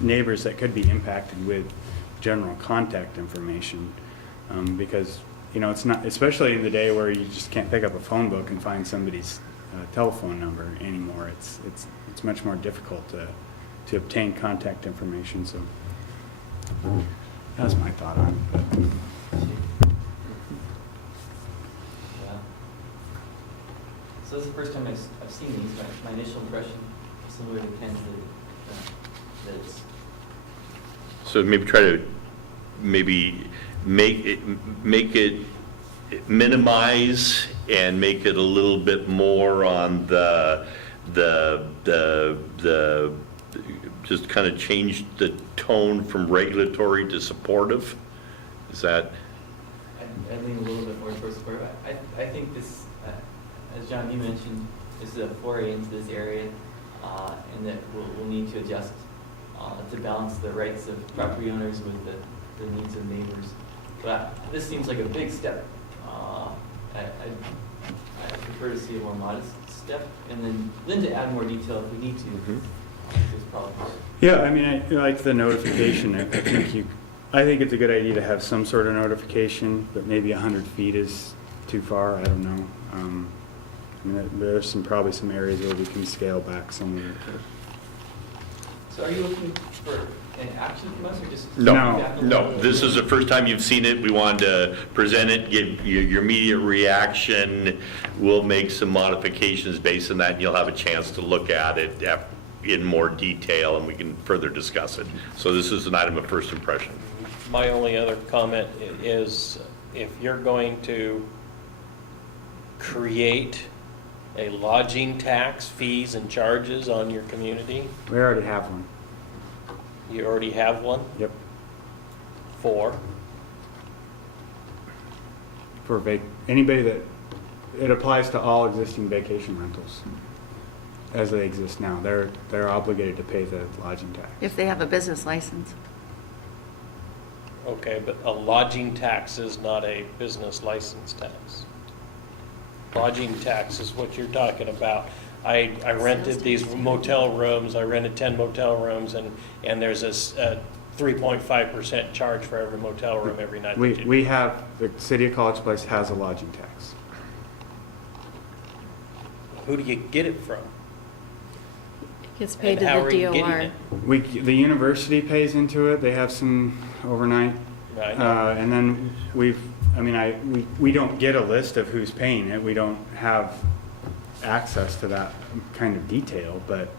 neighbors that could be impacted with general contact information, because it's not, especially in the day where you just can't pick up a phone book and find somebody's telephone number anymore. It's much more difficult to obtain contact information. So that's my thought on it. Yeah. So this is the first time I've seen these. My initial impression is similar to Ken's that it's. So maybe try to make it minimize and make it a little bit more on the just kind of change the tone from regulatory to supportive. Is that? I lean a little bit more towards support. I think this, as John, you mentioned, this is a foray into this area, and that we'll need to adjust to balance the rights of property owners with the needs of neighbors. But this seems like a big step. I prefer to see a more modest step, and then to add more detail if we need to. This problem. Yeah, I mean, I like the notification. I think it's a good idea to have some sort of notification, but maybe 100 feet is too far. I don't know. I mean, there's probably some areas where we can scale back somewhere. So are you looking for an action from us, or just? No. This is the first time you've seen it. We wanted to present it, give you your immediate reaction. We'll make some modifications based on that, and you'll have a chance to look at it in more detail, and we can further discuss it. So this is an item of first impression. My only other comment is, if you're going to create a lodging tax, fees and charges on your community, We already have one. you already have one Yep. for, For anybody that, it applies to all existing vacation rentals as they exist now. They're obligated to pay the lodging tax. If they have a business license. okay, but a lodging tax is not a business license tax. Lodging tax is what you're talking about. I rented these motel rooms, I rented 10 motel rooms, and there's a 3.5% charge for every motel room every night. We have, the city of College Place has a lodging tax. Who do you get it from? Gets paid And to how are you the getting DOR. it? The university pays into it. They have some overnight. I know. And then we don't get a list of who's paying it. We don't have access to that kind of detail, but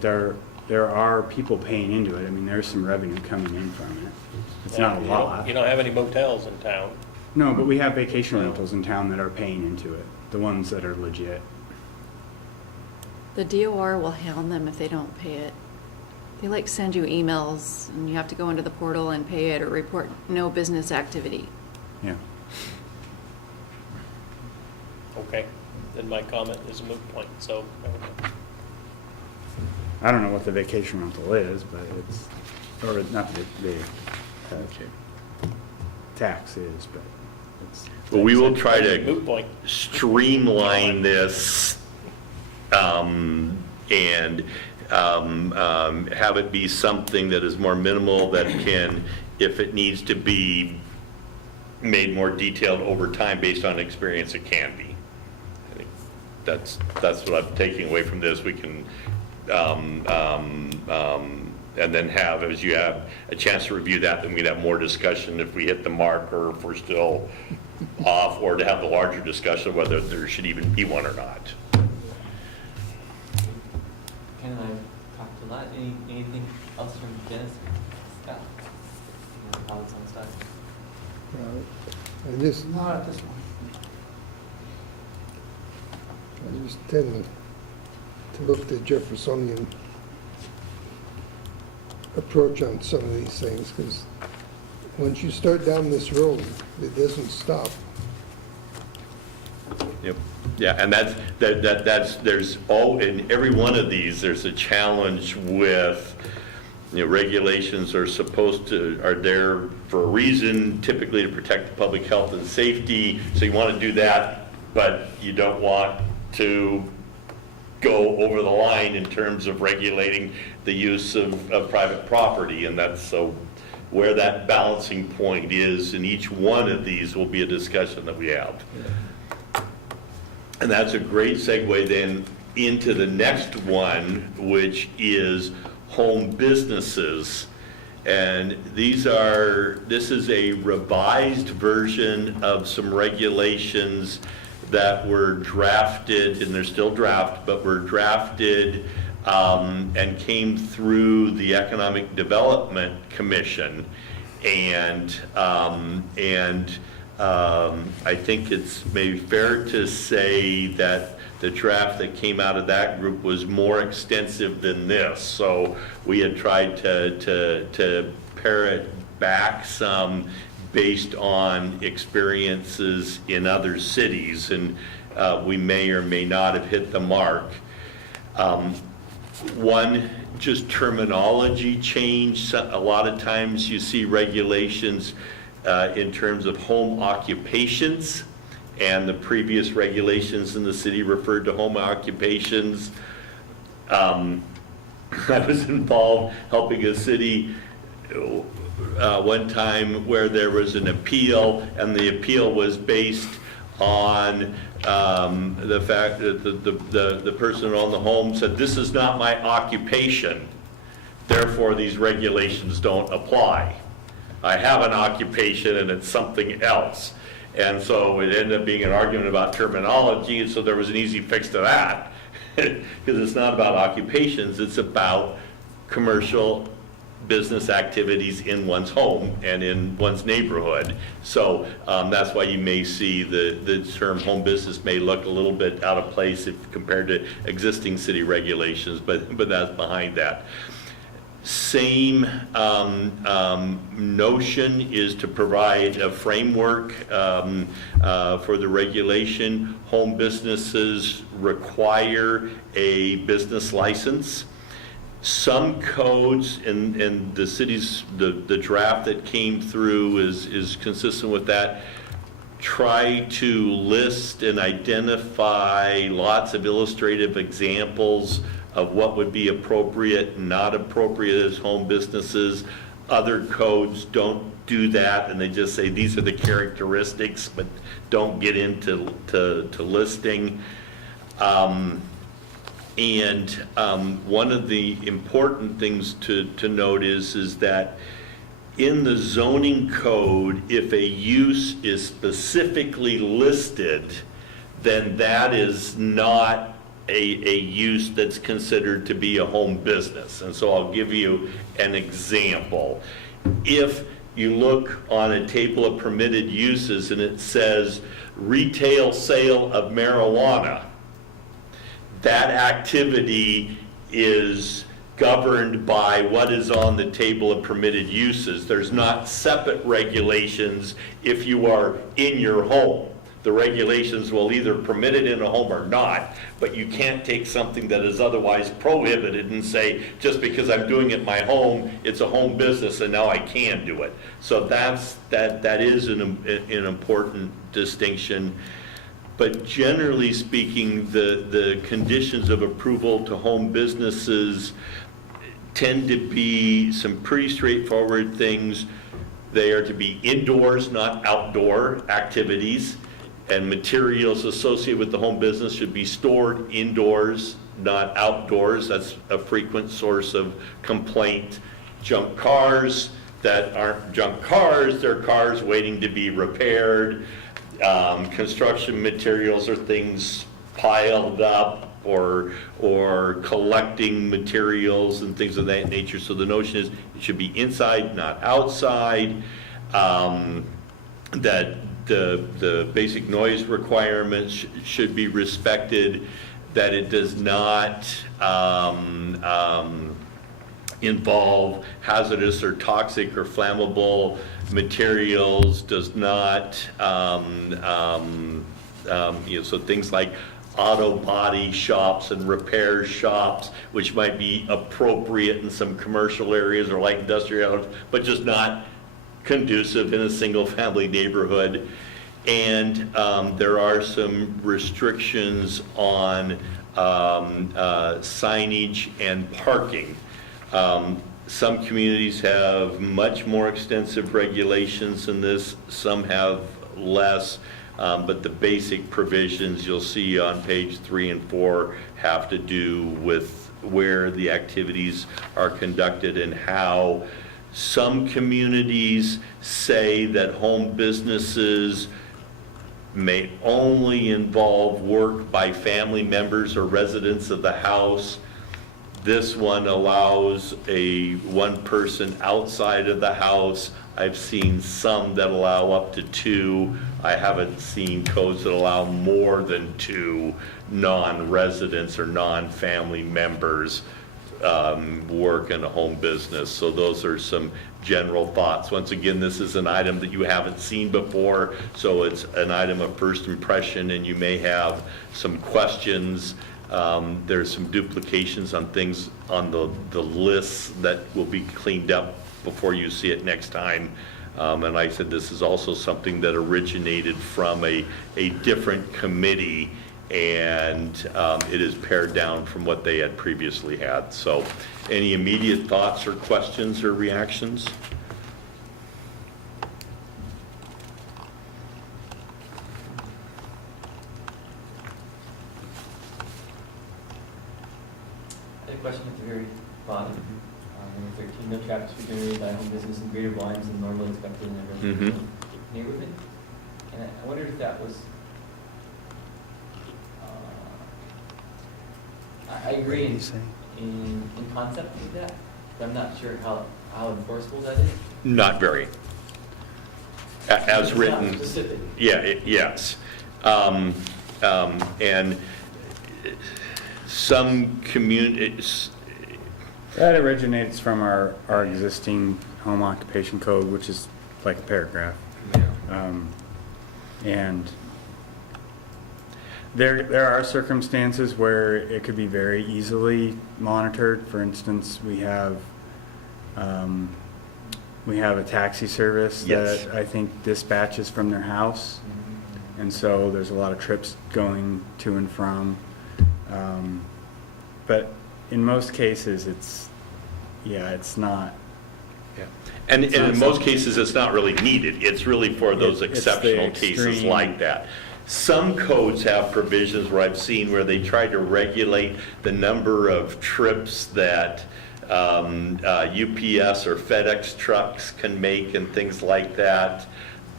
there are people paying into it. I mean, there's some revenue coming in from it. It's not a lot. You don't have any motels in town. No, but we have vacation rentals in town that are paying into it, the ones that are legit. The DOR will hound them if they don't pay it. They like send you emails and you have to go into the portal and pay it or report no business activity. Yeah. Okay, then my comment is a moot point, so. never mind. I don't know what the vacation rental is, but it's, or not the tax is, but it's. But we will try Moot to point. streamline this and have it be something that is more minimal, that can, if it needs to be made more detailed over time based on experience, it can be. I think that's what I'm taking away from this. We can, and then have, as you have a chance to review that, then we'd have more discussion if we hit the mark or if we're still off, or to have the larger discussion of whether there should even be one or not. Ken and I talked a lot. Anything else from Dennis? Scott? Any comments on stuff? I just Not at this point. tend to look at the Jeffersonian approach on some of these things, because once you start down this road, it doesn't stop. Yep. Yeah, and that's there's in every one of these, there's a challenge with, regulations are there for a reason, typically to protect the public health and safety. So you want to do that, but you don't want to go over the line in terms of regulating the use of private property. And that's so where that balancing point is in each one of these will be a discussion that we have. And that's a great segue then into the next one, which is home businesses. And this is a revised version of some regulations that were drafted, and they're still draft, but were drafted and came through the Economic Development Commission. And I think it's maybe fair to say that the draft that came out of that group was more extensive than this. So we had tried to pare it back some based on experiences in other cities, and we may or may not have hit the mark. One, just terminology change. A lot of times you see regulations in terms of home occupations, and the previous regulations in the city referred to home occupations. I was involved helping a city one time where there was an appeal, and the appeal was based on the fact that the person who owned the home said, "This is not my occupation, therefore these regulations don't apply. I have an occupation and it's something else." And so it ended up being an argument about terminology, and so there was an easy fix to that. Because it's not about occupations, it's about commercial business activities in one's home and in one's neighborhood. So that's why you may see the term home business may look a little bit out of place if compared to existing city regulations, but that's behind that. Same notion is to provide a framework for the regulation. Home businesses require a business license. Some codes in the cities, the draft that came through is consistent with that. Try to list and identify lots of illustrative examples of what would be appropriate and not appropriate as home businesses. Other codes don't do that, and they just say these are the characteristics, but don't get into listing. One of the important things to note is that in the zoning code, if a use is specifically listed, then that is not a use that's considered to be a home business. And so I'll give you an example. If you look on a table of permitted uses and it says retail sale of marijuana, that activity is governed by what is on the table of permitted uses. There's not separate regulations if you are in your home. The regulations will either permit it in a home or not, but you can't take something that is otherwise prohibited and say, just because I'm doing it in my home, it's a home business and now I can do it. So that is an important distinction. But generally speaking, the conditions of approval to home businesses tend to be some pretty straightforward things. They are to be indoors, not outdoor activities. And materials associated with the home business should be stored indoors, not outdoors. That's a frequent source of complaint. Junk cars that aren't junk cars, they're cars waiting to be repaired. Construction materials are things piled up or collecting materials and things of that nature. So the notion is it should be inside, not outside. That the basic noise requirements should be respected, that it does not involve hazardous or toxic or flammable materials, does not, so things like auto body shops and repair shops, which might be appropriate in some commercial areas or light industrial areas, but just not conducive in a single family neighborhood. And there are some restrictions on signage and parking. Some communities have much more extensive regulations than this, some have less, but the basic provisions you'll see on page 3 and 4 have to do with where the activities are conducted and how. Some communities say that home businesses may only involve work by family members or residents of the house. This one allows one person outside of the house. I've seen some that allow up to 2. I haven't seen codes that allow more than 2 non-residents or non-family members work in a home business. So those are some general thoughts. Once again, this is an item that you haven't seen before, so it's an item of first impression, and you may have some questions. There's some duplications on things on the lists that will be cleaned up before you see it next time. And like I said, this is also something that originated from a different committee, and it is pared down from what they had previously had. So any immediate thoughts or questions or reactions? I had a question at the very bottom, number 13, no traffic should be generated by home business in greater volumes than normally expected in a residential neighborhood. And I wondered if that was, I agree in concept with that, but I'm not sure how enforceable that is. Not very. As It's written. not specific. Yeah, yes. And some communities, That originates from our existing home occupation code, which is like a paragraph. And there are circumstances where it could be very easily monitored. For instance, we have a taxi service Yes. that I think dispatches from their house, and so there's a lot of trips going to and from. But in most cases, it's not. yeah. And in most cases, it's not really needed. It's really for those It's the exceptional cases extreme. like that. Some codes have provisions where I've seen where they try to regulate the number of trips that UPS or FedEx trucks can make and things like that.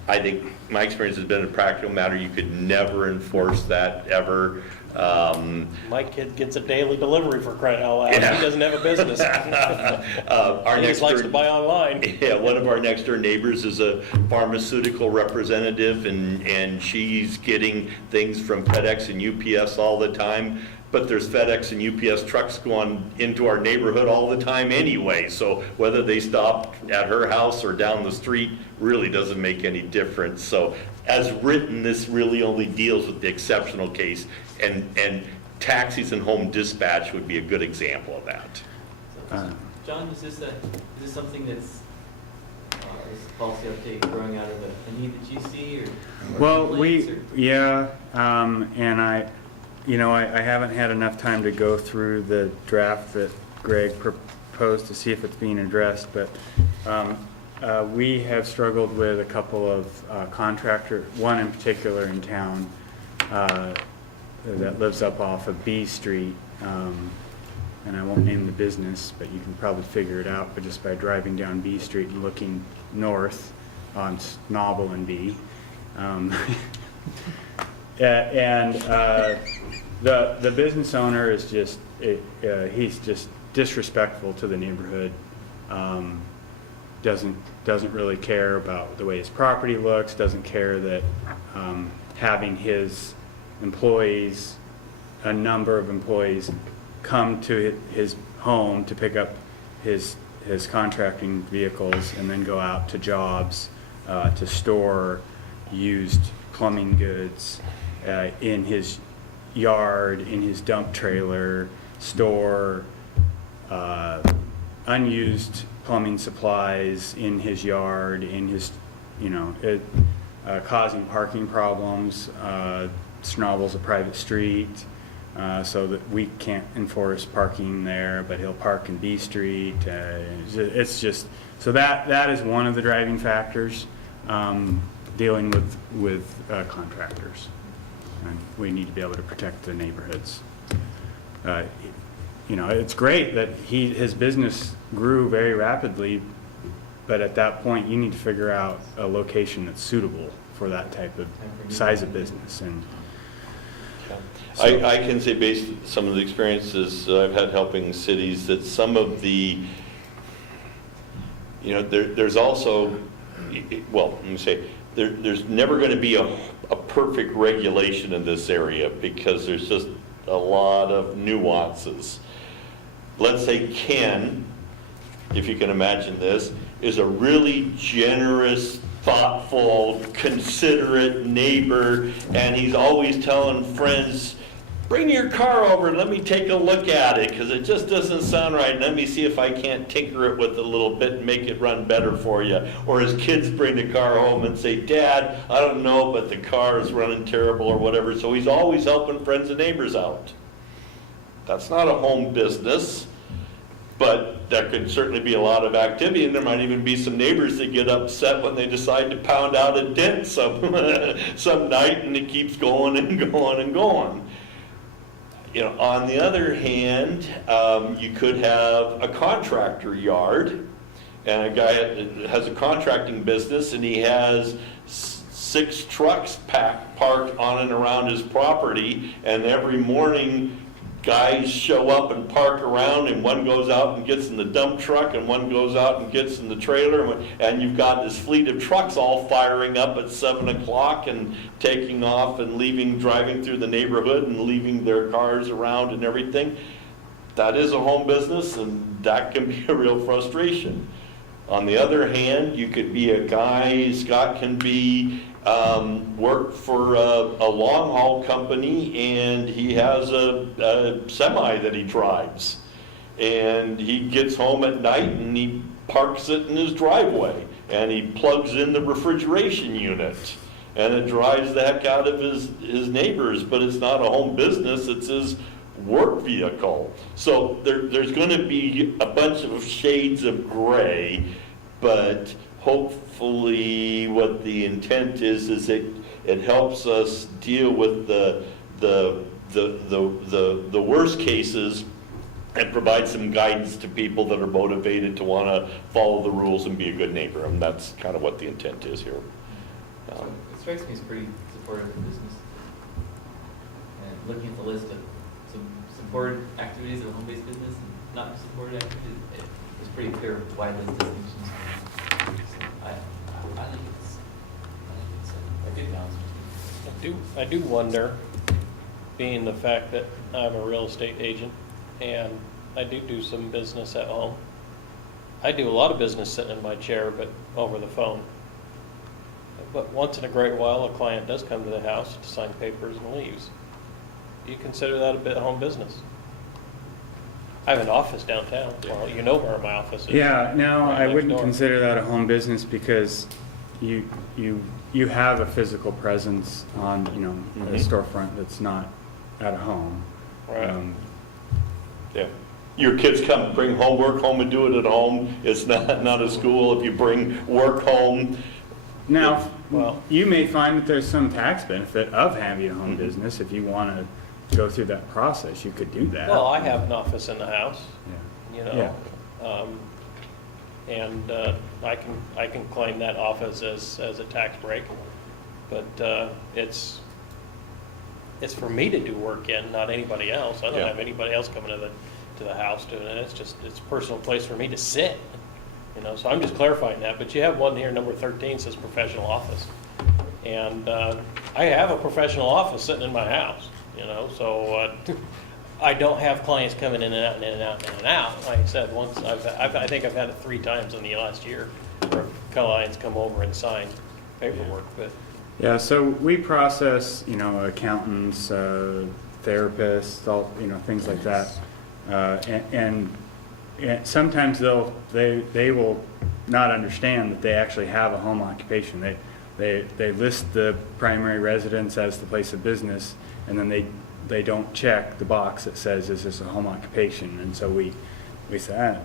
I think my experience has been a practical matter. You could never enforce that ever. My kid gets a daily delivery for crying out loud. Yeah. He doesn't have a business. Our He next just likes door- to buy online. Yeah, one of our next door neighbors is a pharmaceutical representative, and she's getting things from FedEx and UPS all the time. But there's FedEx and UPS trucks going into our neighborhood all the time anyway. So whether they stop at her house or down the street really doesn't make any difference. So as written, this really only deals with the exceptional case, and taxis and home dispatch would be a good example of that. So, John, is this something that's, this policy update growing out of a need that you see, or? Well, complaints, or- yeah, and I haven't had enough time to go through the draft that Greg proposed to see if it's being addressed, but we have struggled with a couple of contractor, one in particular in town that lives up off of B Street, and I won't name the business, but you can probably figure it out, but just by driving down B Street and looking north on Novel and B. The business owner is just, he's just disrespectful to the neighborhood. Doesn't really care about the way his property looks, doesn't care that having his employees, a number of employees, come to his home to pick up his contracting vehicles and then go out to jobs to store used plumbing goods in his yard, in his dump trailer, store unused plumbing supplies in his yard, in his, causing parking problems. Snobbles a private street, so that we can't enforce parking there, but he'll park in B Street. It's just, so that is one of the driving factors, dealing with contractors. And we need to be able to protect the neighborhoods. It's great that his business grew very rapidly, but at that point, you need to figure out a location that's suitable for that type of size of business. And so, I can say, based on some of the experiences I've had helping cities, that some of the, there's also, well, let me say, there's never going to be a perfect regulation in this area because there's just a lot of nuances. Let's say Ken, if you can imagine this, is a really generous, thoughtful, considerate neighbor, and he's always telling friends, bring your car over and let me take a look at it because it just doesn't sound right. Let me see if I can't tinker it with a little bit and make it run better for you. Or his kids bring the car home and say, Dad, I don't know, but the car is running terrible or whatever. So he's always helping friends and neighbors out. That's not a home business, but there could certainly be a lot of activity, and there might even be some neighbors that get upset when they decide to pound out a dent some night, and it keeps going and going and going. On the other hand, you could have a contractor yard, and a guy has a contracting business, and he has 6 trucks parked on and around his property, and every morning guys show up and park around, and one goes out and gets in the dump truck, and one goes out and gets in the trailer, and you've got this fleet of trucks all firing up at 7 o'clock and taking off and driving through the neighborhood and leaving their cars around and everything. That is a home business, and that can be a real frustration. On the other hand, you could be a guy, Scott can be work for a long haul company, and he has a semi that he drives, and he gets home at night and he parks it in his driveway and he plugs in the refrigeration unit, and it drives the heck out of his neighbors, but it's not a home business, it's his work vehicle. So there's going to be a bunch of shades of gray, but hopefully what the intent is it helps us deal with the worst cases and provide some guidance to people that are motivated to want to follow the rules and be a good neighbor. And that's kind of what the intent is here. So it strikes me as pretty supportive of business. and looking at the list of some supported activities of a home-based business and not supported activities, it was pretty clear why those distinctions were. So I think it's a good balance. I do wonder, being the fact that I'm a real estate agent and I do some business at home. I do a lot of business sitting in my chair, but over the phone. But once in a great while, a client does come to the house to sign papers and leaves. Do you consider that a bit home business? I have an office downtown. Well, you know where my office is. Yeah, no, Right I next wouldn't door. consider that a home business because you have a physical presence on, a storefront that's not at a home. Right. Yeah. Your kids come, bring homework home and do it at home. It's not a school. If you bring work home. Now, Well- you may find that there's some tax benefit of having a home business. If you want to go through that process, you could do that. Well, I have an office in the house, Yeah. and I can claim that office as a tax break, but it's for me to do work in, not anybody else. I don't Yeah. have anybody else coming to the house doing it. It's a personal place for me to sit, so I'm just clarifying that. But you have one here, number 13, says professional office, and I have a professional office sitting in my house, so I don't have clients coming in and out and in and out and in and out. Like I said, once I think I've had it 3 times in the last year where clients come over and sign paperwork. But Yeah, so we process, accountants, therapists, all, things like that. And sometimes they will not understand that they actually have a home occupation. They list the primary residence as the place of business, and then they don't check the box that says, is this a home occupation? And so we say,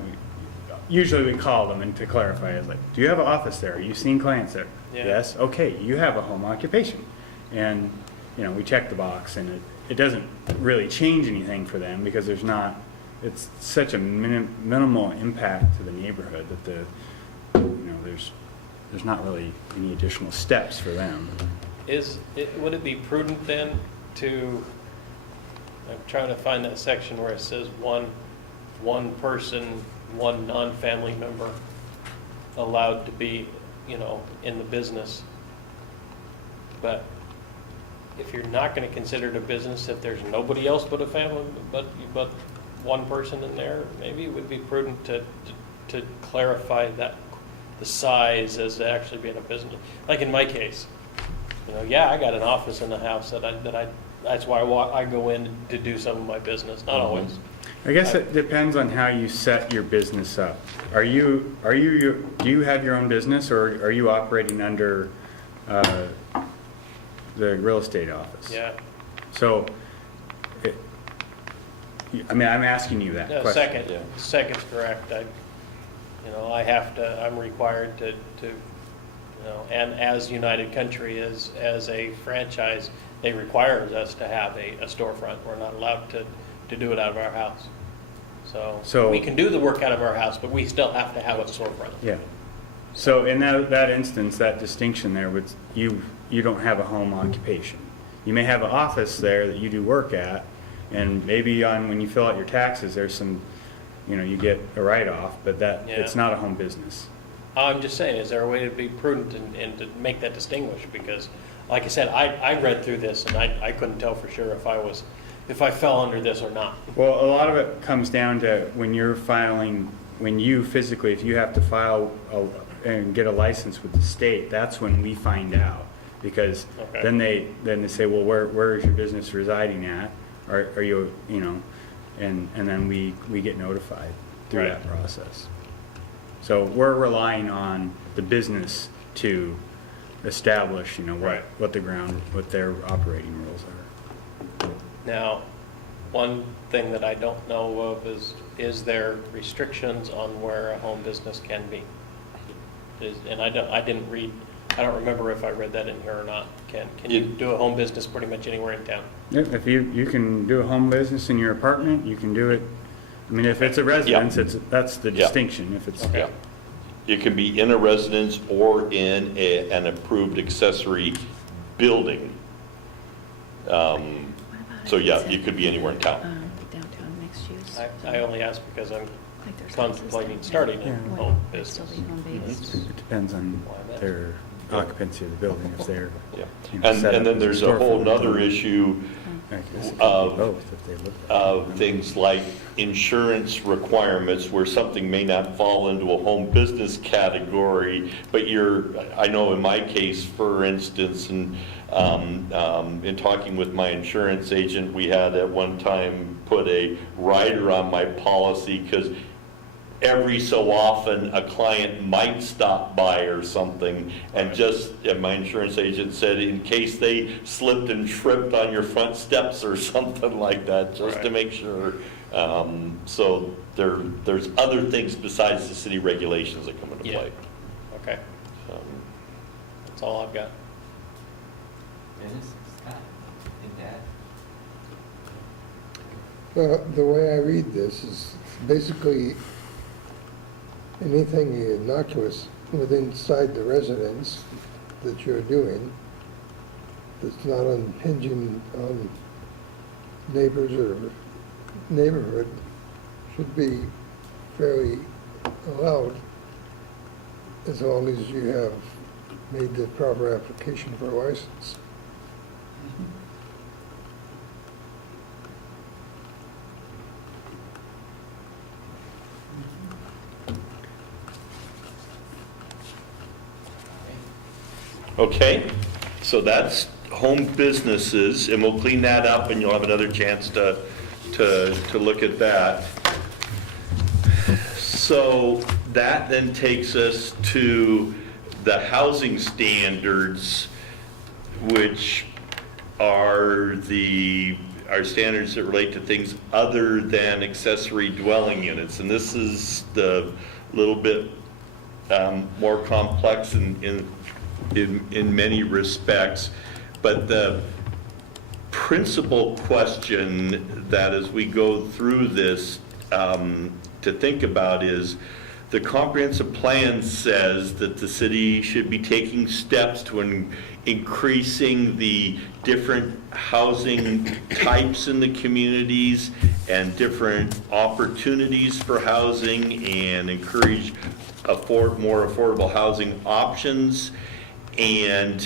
usually we call them and to clarify, it's like, do you have an office there? Are you seeing clients there? Yeah. Yes. Okay, you have a home occupation. And, we check the box, and it doesn't really change anything for them because it's such a minimal impact to the neighborhood that there's not really any additional steps for them. would it be prudent then I'm trying to find that section where it says one person, one non-family member allowed to be, in the business. But if you're not going to consider it a business, if there's nobody else but a family, but one person in there, maybe it would be prudent to clarify that the size as actually being a business. Like in my case, I got an office in the house that's why I go in to do some of my business. Not always. I guess it depends on how you set your business up. Do you have your own business, or are you operating under the real estate office? Yeah. So, I'm asking you that No, question. second's correct. I'm required to, and as United Country as a franchise, they require us to have a storefront. We're not allowed to do it out of our house. So we can do the work out of our house, but we still have to have a storefront. Yeah. So in that instance, that distinction there, you don't have a home occupation. You may have an office there that you do work at, and maybe when you fill out your taxes, there's some, you get a write-off, but it's not a home business. I'm just saying, is there a way to be prudent and to make that distinguish? Because, like I said, I read through this and I couldn't tell for sure if I fell under this or not. Well, a lot of it comes down to when you physically, if you have to file and get a license with the state, that's when we find out. Because Okay. then they say, well, where is your business residing at? Are you, and then we get notified through Right. that process. So we're relying on the business to establish, Right. what their operating rules are. Now, one thing that I don't know of is there restrictions on where a home business can be? And I don't remember if I read that in here or not. Can you do a home business pretty much anywhere in town? Yep, if you can do a home business in your apartment, you can do it. I mean, if it's a residence, that's the distinction. If it's Okay. Yeah. You can be in a residence or in an approved accessory building. So yeah, you could be anywhere in town. Downtown mixed use. I only ask because I'm Like there's contemplating houses starting down a there. home Would business. still be home-based. It depends on their occupancy of the building, if they're. Yeah. you know, set And then up as there's a whole storefront. nother issue I guess it could be of- both if they look at it. of things like insurance requirements where something may not fall into a home business category, but I know in my case, for instance, and in talking with my insurance agent, we had at one time put a rider on my policy because every so often a client might stop by or something, and my insurance agent said in case they slipped and tripped on your front steps or something like that, just to Right. make sure. So there's other things besides the city regulations that come into Yeah. play. Okay, that's all I've got. Dennis, Scott, and Dad? The way I read this is basically anything innocuous within inside the residence that you're doing that's not impinging on neighbors or neighborhood should be fairly allowed as long as you have made the proper application for a license. Okay, so that's home businesses, and we'll clean that up, and you'll have another chance to look at that. So that then takes us to the housing standards, which are our standards that relate to things other than accessory dwelling units. And this is the little bit more complex in many respects. But the principal question that as we go through this to think about is, the comprehensive plan says that the city should be taking steps to increasing the different housing types in the communities and different opportunities for housing, and encourage more affordable housing options. And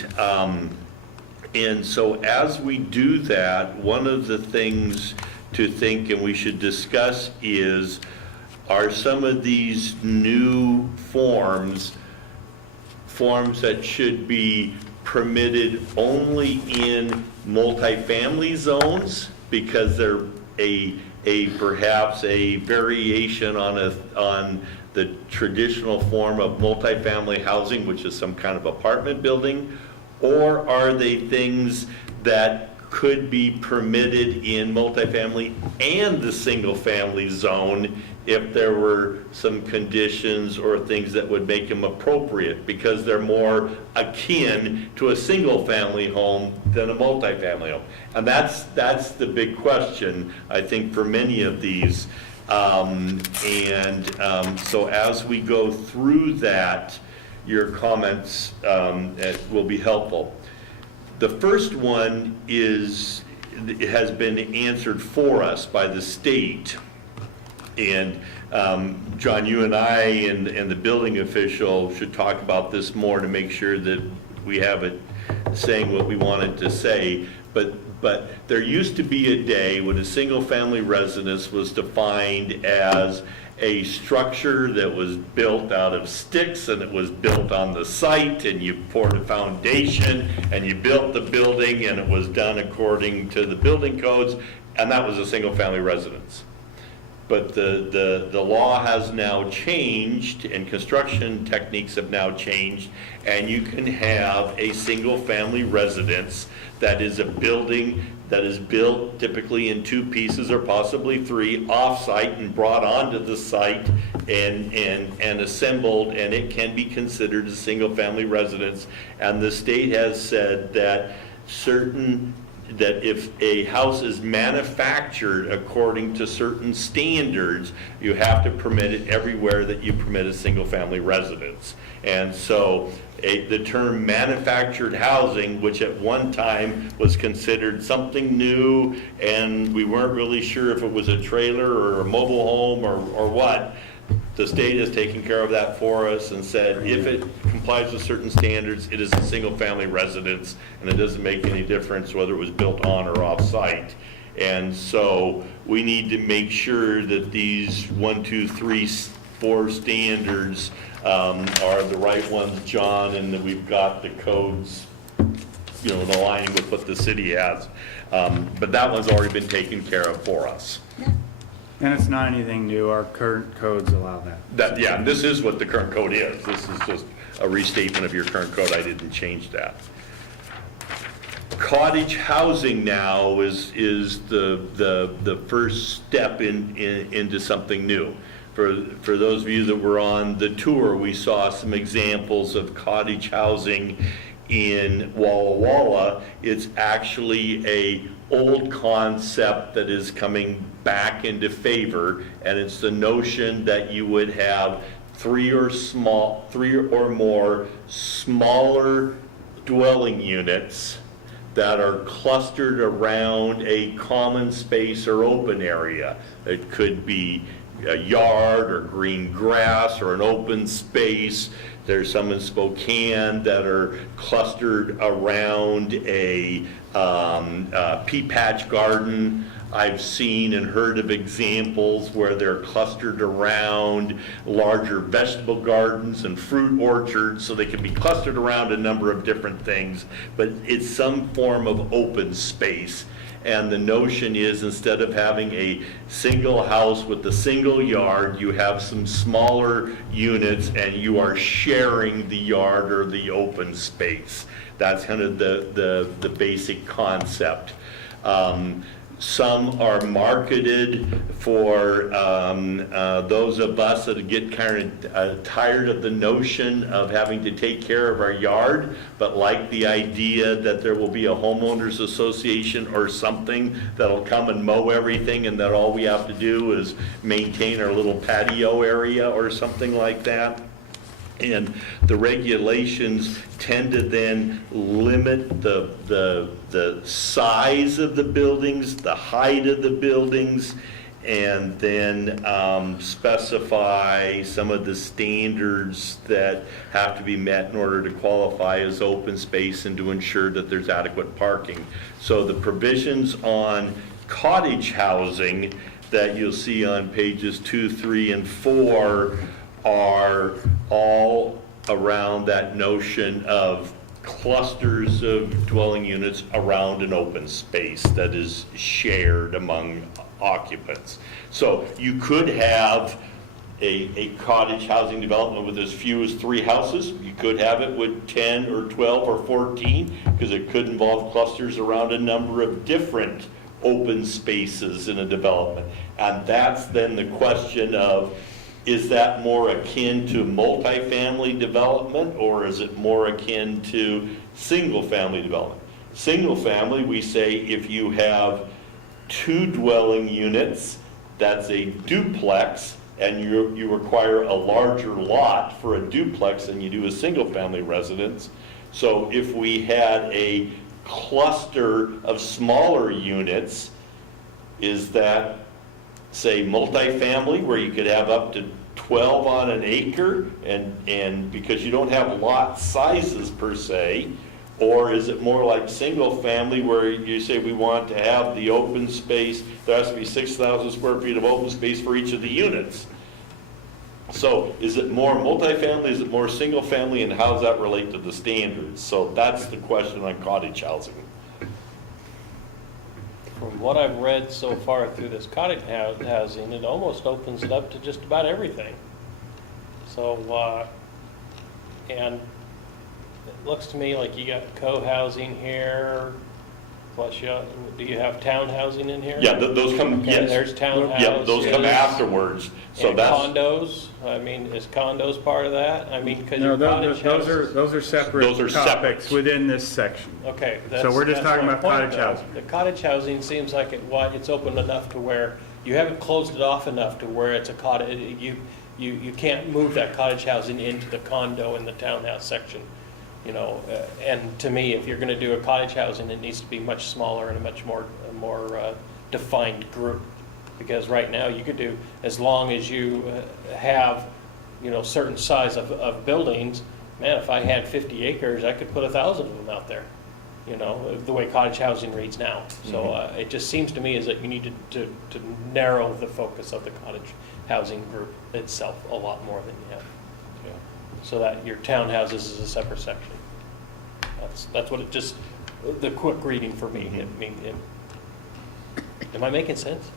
so as we do that, one of the things to think and we should discuss are some of these new forms that should be permitted only in multifamily zones because they're perhaps a variation on the traditional form of multifamily housing, which is some kind of apartment building, or are they things that could be permitted in multifamily and the single-family zone if there were some conditions or things that would make them appropriate, because they're more akin to a single-family home than a multifamily home. And that's the big question, I think, for many of these. So as we go through that, your comments will be helpful. The first one has been answered for us by the state. And John, you and I and the building official should talk about this more to make sure that we have it saying what we want it to say. But there used to be a day when a single-family residence was defined as a structure that was built out of sticks, and it was built on the site, and you poured a foundation, and you built the building, and it was done according to the building codes, and that was a single-family residence. But the law has now changed, and construction techniques have now changed, and you can have a single-family residence that is a building that is built typically in two pieces or possibly three off-site and brought onto the site and assembled, and it can be considered a single-family residence. And the state has said that certain that if a house is manufactured according to certain standards, you have to permit it everywhere that you permit a single-family residence. And so the term manufactured housing, which at one time was considered something new, and we weren't really sure if it was a trailer or a mobile home or what, the state has taken care of that for us and said if it complies with certain standards, it is a single-family residence, and it doesn't make any difference whether it was built on or off-site. And so we need to make sure that these 1, 2, 3, 4 standards are the right ones, John, and that we've got the codes, you know, aligning with what the city has. But that one's already been taken care of for us. And it's not anything new, our current codes allow that. Yeah, this is what the current code is. This is just a restatement of your current code. I didn't change that. Cottage housing now is the first step into something new. For those of you that were on the tour, we saw some examples of cottage housing in Walla Walla. It's actually a old concept that is coming back into favor, and it's the notion that you would have three or more smaller dwelling units that are clustered around a common space or open area. It could be a yard or green grass or an open space. There's some in Spokane that are clustered around a pea patch garden. I've seen and heard of examples where they're clustered around larger vegetable gardens and fruit orchards, so they can be clustered around a number of different things, but it's some form of open space. And the notion is, instead of having a single house with a single yard, you have some smaller units and you are sharing the yard or the open space. That's kind of the basic concept. Some are marketed for those of us that get kind of tired of the notion of having to take care of our yard, but like the idea that there will be a homeowners association or something that'll come and mow everything, and that all we have to do is maintain our little patio area or something like that. And the regulations tend to then limit the size of the buildings, the height of the buildings, and then specify some of the standards that have to be met in order to qualify as open space and to ensure that there's adequate parking. So the provisions on cottage housing that you'll see on pages 2, 3, and 4 are all around that notion of clusters of dwelling units around an open space that is shared among occupants. So you could have a cottage housing development with as few as 3 houses. You could have it with 10 or 12 or 14, because it could involve clusters around a number of different open spaces in a development. And that's then the question of, is that more akin to multifamily development, or is it more akin to single-family development? Single-family, we say if you have 2 dwelling units, that's a duplex, and you require a larger lot for a duplex than you do a single-family residence. So if we had a cluster of smaller units, is that, say, multifamily, where you could have up to 12 on an acre, and because you don't have lot sizes per se? Or is it more like single family, where you say we want to have the open space, there has to be 6,000 square feet of open space for each of the units? So is it more multifamily, is it more single family, and how does that relate to the standards? So that's the question on cottage housing. From what I've read so far through this cottage housing, it almost opens it up to just about everything. So, and it looks to me like you got co-housing here, plus do you have townhousing in here? Yeah, those come, Okay, yes. there's townhouse. Yeah, those come yes. afterwards, so And that's. condos, I mean, is condos part of that? I mean, because No, your cottage houses. those are separate Those are topics separate. within this section. Okay. So we're just that's talking my about point, cottage though. housing. The cottage housing seems like it's open enough to where, you haven't closed it off enough to where it's a cottage, you can't move that cottage housing into the condo in the townhouse section, you know? And to me, if you're gonna do a cottage housing, it needs to be much smaller and a much more defined group. Because right now, you could do, as long as you have, you know, certain size of buildings, man, if I had 50 acres, I could put 1,000 of them out there, you know, the way cottage housing reads now. So it just seems to me is that you need to narrow the focus of the cottage housing group itself a lot more than you have. Yeah. So that your townhouses is a separate section. That's what it just, the quick reading for me. I mean, am I making sense?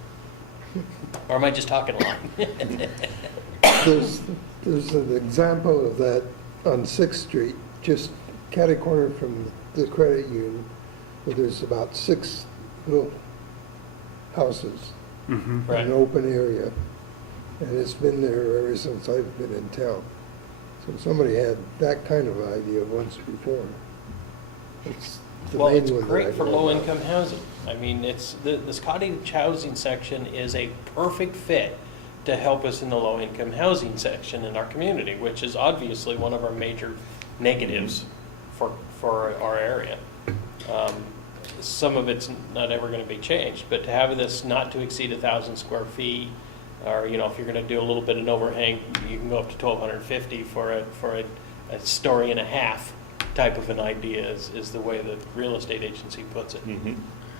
Or am I just talking a lot? There's an example of that on 6th Street, just catty corner from the credit union, where there's about 6 little houses in Right. an open area. And it's been there ever since I've been in town. So somebody had that kind of idea once before. It's the Well, main it's one that I great for know about. low-income housing. I mean, this cottage housing section is a perfect fit to help us in the low-income housing section in our community, which is obviously one of our major negatives for our area. Some of it's not ever gonna be changed, but to have this not to exceed 1,000 square feet, or, you know, if you're gonna do a little bit of an overhang, you can go up to 1,250 for a story and a half type of an idea is the way the real estate agency puts it. Mhm.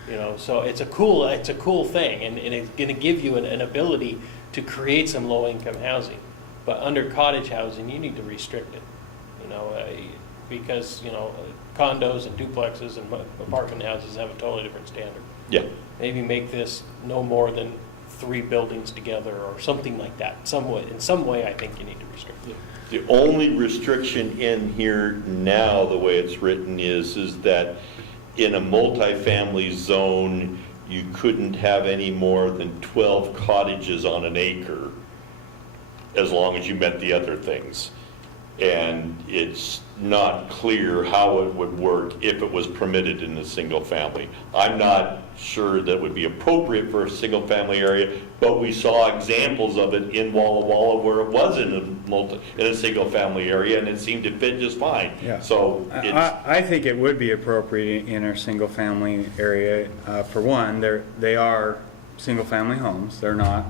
You know, so it's a cool thing, and it's gonna give you an ability to create some low-income housing. But under cottage housing, you need to restrict it, you know, because, you know, condos and duplexes and apartment houses have a totally different standard. Yeah. Maybe make this no more than 3 buildings together or something like that. In some way, I think you need to restrict it. The only restriction in here now, the way it's written, is that in a multifamily zone, you couldn't have any more than 12 cottages on an acre, as long as you met the other things. And it's not clear how it would work if it was permitted in a single family. I'm not sure that would be appropriate for a single family area, but we saw examples of it in Walla Walla where it was in a single family area, and it seemed to fit just fine. Yeah. So it's, I think it would be appropriate in our single-family area. For one, they are single-family homes. They're not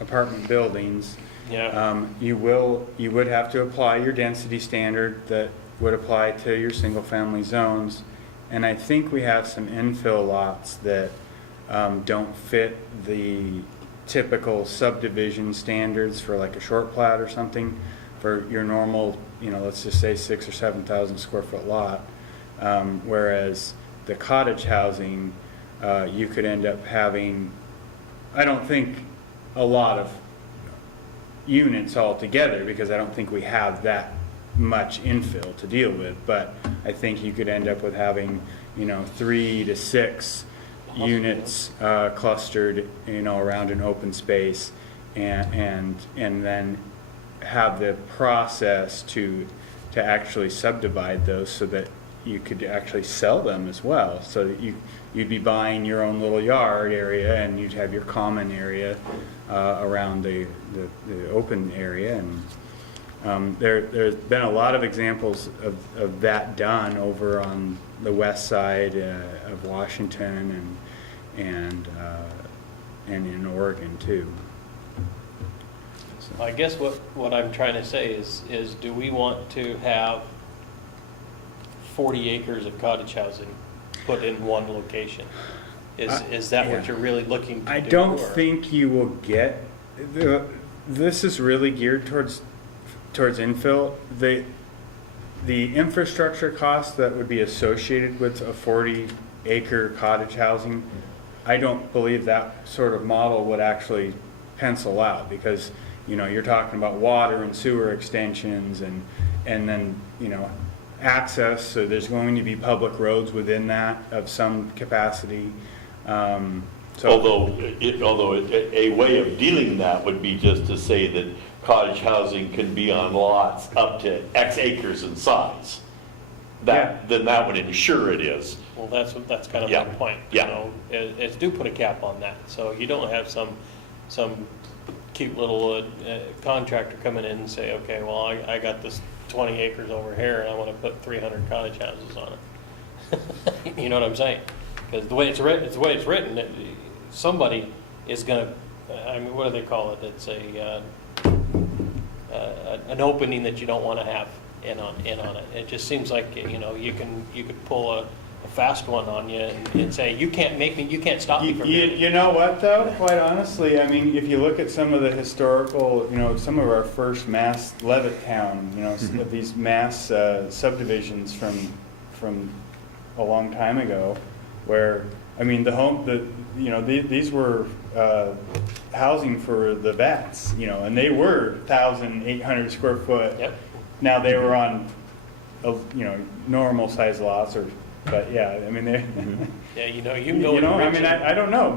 apartment buildings. Yeah. You would have to apply your density standard that would apply to your single-family zones. And I think we have some infill lots that don't fit the typical subdivision standards for like a short plat or something for your normal, you know, let's just say 6,000 or 7,000 square foot lot. Whereas the cottage housing, you could end up having, I don't think a lot of units altogether, because I don't think we have that much infill to deal with, but I think you could end up with having, you know, 3 to 6 units clustered, you know, around an open space, and then have the process to actually subdivide those so that you could actually sell them as well, so that you'd be buying your own little yard area, and you'd have your common area around the open area. And there's been a lot of examples of that done over on the west side of Washington and in Oregon too. So. I guess what I'm trying to say is do we want to have 40 acres of cottage housing put in one location? Is that what Yeah. you're really looking to do? I don't or- think you will get, this is really geared towards infill. The infrastructure costs that would be associated with a 40-acre cottage housing, I don't believe that sort of model would actually pencil out, because, you know, you're talking about water and sewer extensions and then, you know, access, so there's going to be public roads within that of some capacity. So- Although a way of dealing that would be just to say that cottage housing can be on lots up to X acres in size. Then that would ensure it is. Well, that's kind of Yeah, my point. yeah. You know, is do put a cap on that, so you don't have some cute little contractor coming in and say, okay, well, I got this 20 acres over here and I want to put 300 cottage houses on it. You know what I'm saying? Because the way it's written, somebody is gonna, I mean, what do they call it? It's an opening that you don't want to have in on it. It just seems like, you know, you could pull a fast one on you and say, you can't stop me from doing it. You know what, though? Quite honestly, I mean, if you look at some of the historical, you know, some of our first mass Levittown, you know, of these mass subdivisions from a long time ago, where, I mean, these were housing for the vets, you know, and they were 1,800 square foot. Yep. Now they were on, normal size lots, but yeah, I mean, they. Yeah, you know, you can go. You know, I mean, Richmond. I don't know.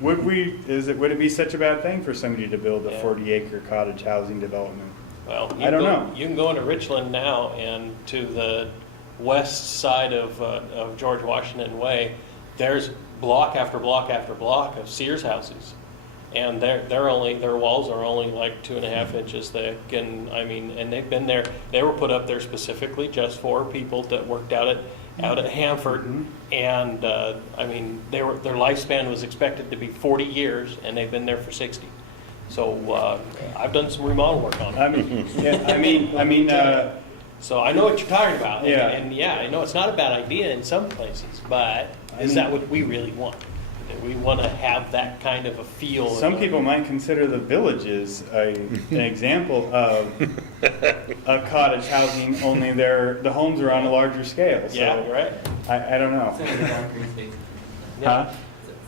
Would it be such a bad thing for somebody to build a Yeah. 40-acre cottage housing development? Well, I don't know. You can go into Richland now and to the west side of George Washington Way, there's block after block after block of Sears houses. And their walls are only like 2.5 inches thick, and I mean, and they've been there. They were put up there specifically just for people that worked out at Hanford, and I mean, their lifespan was expected to be 40 years, and they've been there for 60. So I've done some remodel work on it. I mean, yeah, So I know what you're talking about, Yeah. and yeah, I know it's not a bad idea in some places, but is that what we really want? That we want to have that kind of a feel? some people might consider the villages an example of a cottage housing, only the homes are on a larger scale. So Yeah, right. I don't know. Centered around green spaces. Huh?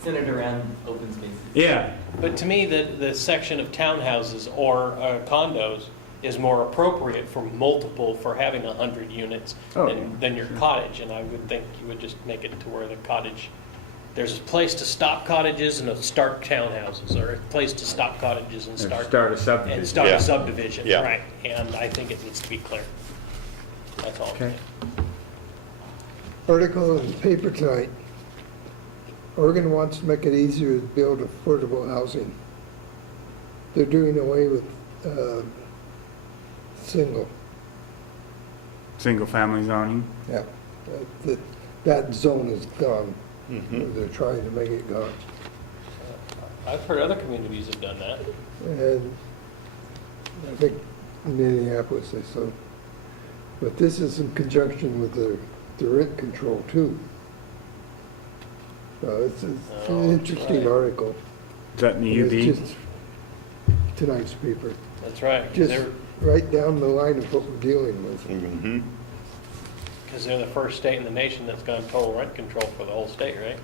Centered around open spaces. Yeah. But to me, the section of townhouses or condos is more appropriate for having 100 units Oh, than your cottage. And I would think you would just make it to where the cottage, there's a place to stop cottages and a start townhouses, or a place to stop cottages and Or start a subdivision. and start Yeah. a subdivision, Yeah. right? And I think it needs to be clear. That's all. Okay. Article in the paper tonight. Oregon wants to make it easier to build affordable housing. They're doing away with Single-family zoning. yeah. That zone is gone. Mhm. They're trying to make it gone. I've heard other communities have done that. And I think Minneapolis, they so. But this is in conjunction with the rent control too. So it's Oh, an interesting right. article. Is that in the And UB? it's just tonight's paper. That's right, Just right down the line of what we're dealing with. Mhm. because they're the first state in the nation that's gone total rent control for the whole state, right?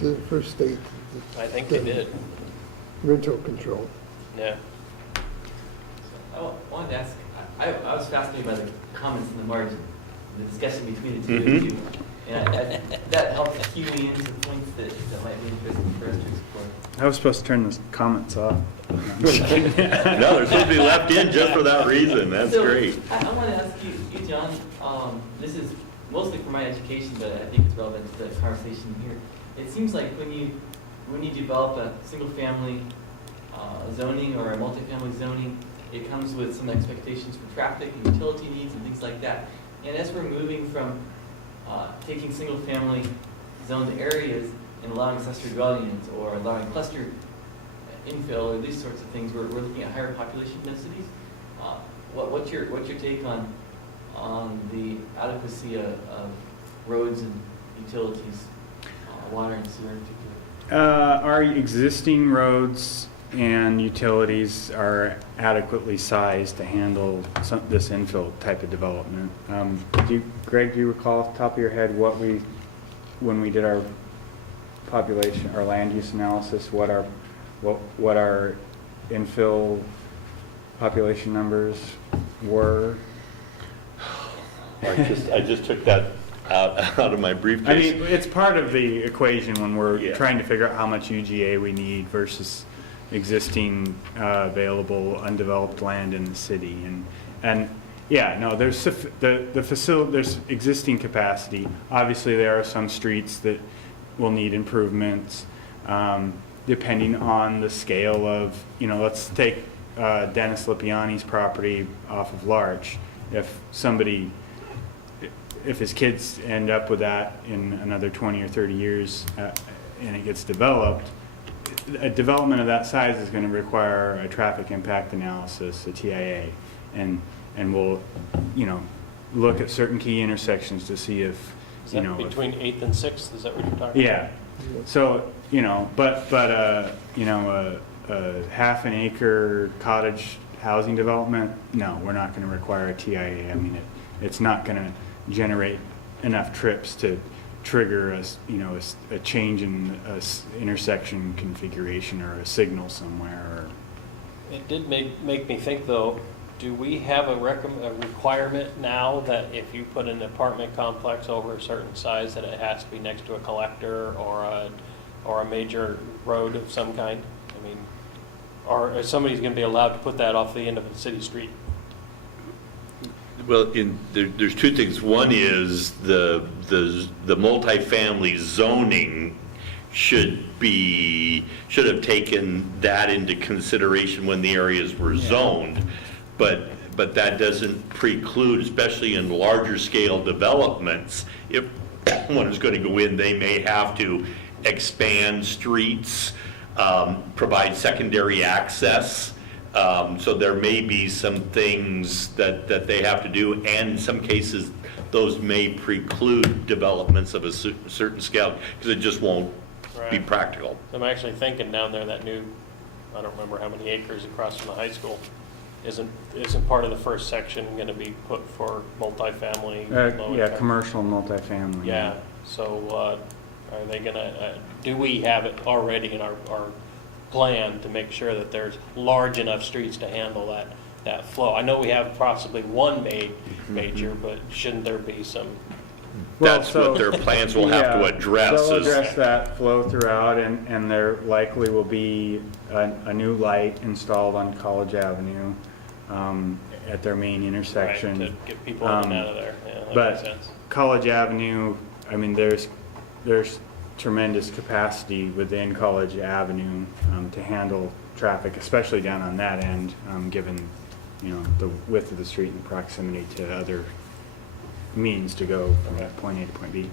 The first state I think they did, rental control. yeah. I wanted to ask, I was fascinated by the comments in the margin, the discussion between the two Mhm. of you. And that helps cue me into points that might be interesting for us to explore. I was supposed to turn the comments off. No, they're supposed to be left in just for that reason. That's So, great. I want to ask you, John, this is mostly for my education, but I think it's relevant to the conversation here. It seems like when you develop a single-family zoning or a multifamily zoning, it comes with some expectations for traffic and utility needs and things like that. And as we're moving from taking single-family zoned areas and allowing accessory dwelling units or allowing cluster infill or these sorts of things, we're looking at higher population densities. What's your take on the adequacy of roads and utilities, water and sewer in particular? Our existing roads and utilities are adequately sized to handle this infill type of development. Greg, do you recall off the top of your head when we did our population, our land use analysis, what our infill population numbers were? I just took that out of my I briefcase. mean, it's part of the equation when we're Yeah. trying to figure out how much UGA we need versus existing available undeveloped land in the city. And yeah, no, there's the facility, there's existing capacity. Obviously, there are some streets that will need improvements, depending on the scale of, let's take Dennis Lipiani's property off of Larch. If his kids end up with that in another 20 or 30 years and it gets developed, a development of that size is going to require a traffic impact analysis, a TIA, and we'll, look at certain key intersections to see if, Is that between 8th and 6th, is that what you're talking about? yeah. So, but a half an acre cottage housing development, no, we're not going to require a TIA. I mean, it's not going to generate enough trips to trigger a change in intersection configuration or a signal somewhere. It did make me think, though, do we have a requirement now that if you put an apartment complex over a certain size, that it has to be next to a collector or a major road of some kind? I mean, or is somebody's going to be allowed to put that off the end of a city street? Well, there's two things. One is the multifamily zoning should have taken that into consideration when the areas were zoned, but that doesn't preclude, especially in larger scale developments, if one is going to go in, they may have to expand streets, provide secondary access. So there may be some things that they have to do, and in some cases, those may preclude developments of a certain scale, because it just won't be Right. practical. I'm actually thinking down there, that new, I don't remember how many acres across from the high school, isn't part of the first section going to be put for multifamily? low Yeah, income? commercial multifamily. Yeah, so are they gonna, do we have it already in our plan to make sure that there's large enough streets to handle that flow? I know we have possibly one major, but shouldn't there be some? That's what their plans will have to Yeah, address. They'll is- address that flow throughout, and there likely will be a new light installed on College Avenue at their main intersection. Right, to get people in and out of there, yeah, that makes But sense. College Avenue, I mean, there's tremendous capacity within College Avenue to handle traffic, especially down on that end, given, the width of the street and proximity to other means to go from point A to point B.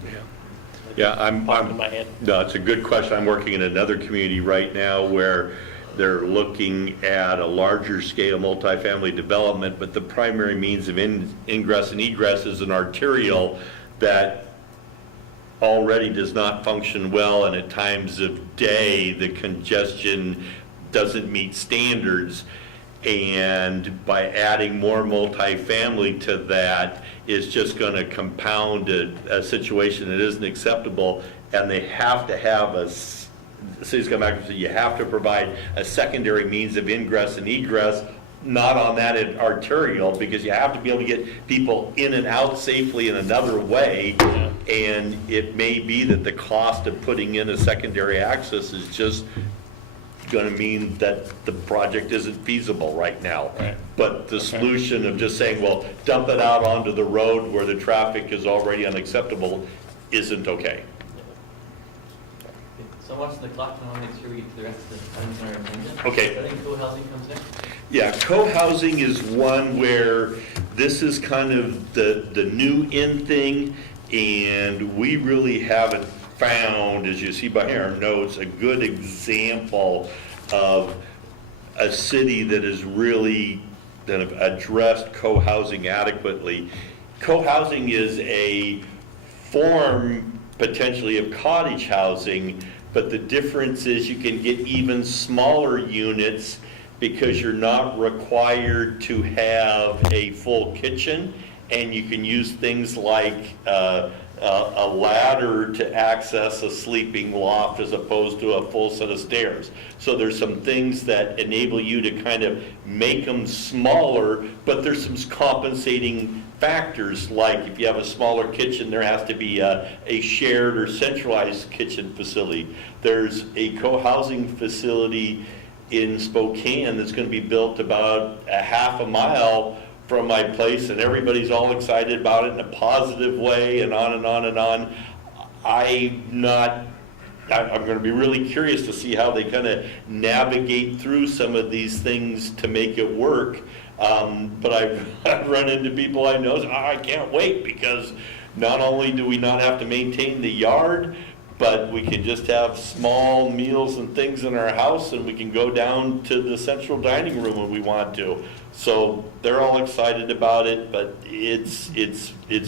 Yeah, Popped in my head. No, it's a good question. I'm working in another community right now where they're looking at a larger scale multifamily development, but the primary means of ingress and egress is an arterial that already does not function well, and at times of day, the congestion doesn't meet standards. And by adding more multifamily to that, it's just going to compound a situation that isn't acceptable, and they have to have the city's come back and said, you have to provide a secondary means of ingress and egress, not on that arterial, because you have to be able to get people in and out safely in another way. Yeah. And it may be that the cost of putting in a secondary access is just going to mean that the project isn't feasible right now. Right. But the solution of just saying, well, dump it out onto the road where the traffic is already unacceptable isn't okay. So I'm watching the clock, and I want to make sure we get to the rest of the items on our agenda. Okay. So I think co-housing comes next. Yeah, co-housing is one where this is kind of the new in thing, and we really haven't found, as you see by our notes, a good example of a city that has really kind of addressed co-housing adequately. Co-housing is a form potentially of cottage housing, but the difference is you can get even smaller units because you're not required to have a full kitchen, and you can use things like a ladder to access a sleeping loft as opposed to a full set of stairs. So there's some things that enable you to kind of make them smaller, but there's some compensating factors, like if you have a smaller kitchen, there has to be a shared or centralized kitchen facility. There's a co-housing facility in Spokane that's going to be built about a half a mile from my place, and everybody's all excited about it in a positive way, and on and on and on. I'm going to be really curious to see how they kind of navigate through some of these things to make it work. But I've run into people I know, I can't wait, because not only do we not have to maintain the yard, but we can just have small meals and things in our house, and we can go down to the central dining room when we want to. So they're all excited about it, but it's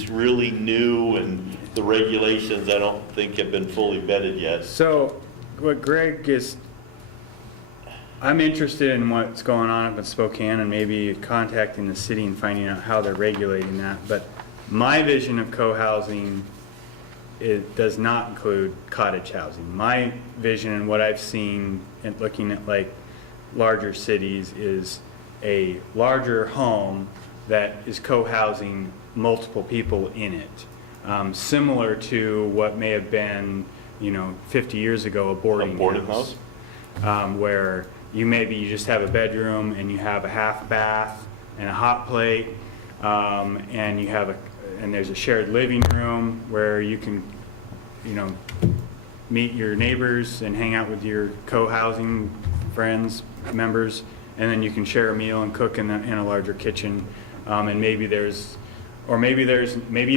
really new, and the regulations I don't think have been fully vetted yet. So what Greg is, I'm interested in what's going on up in Spokane and maybe contacting the city and finding out how they're regulating that. But my vision of co-housing, it does not include cottage housing. My vision and what I've seen in looking at like larger cities is a larger home that is co-housing multiple people in it. Similar to what may have been, 50 years ago, a boarding house. Where you just have a bedroom and you have a half bath and a hot plate, and there's a shared living room where you can, meet your neighbors and hang out with your co-housing friends, members, and then you can share a meal and cook in a larger kitchen. And maybe you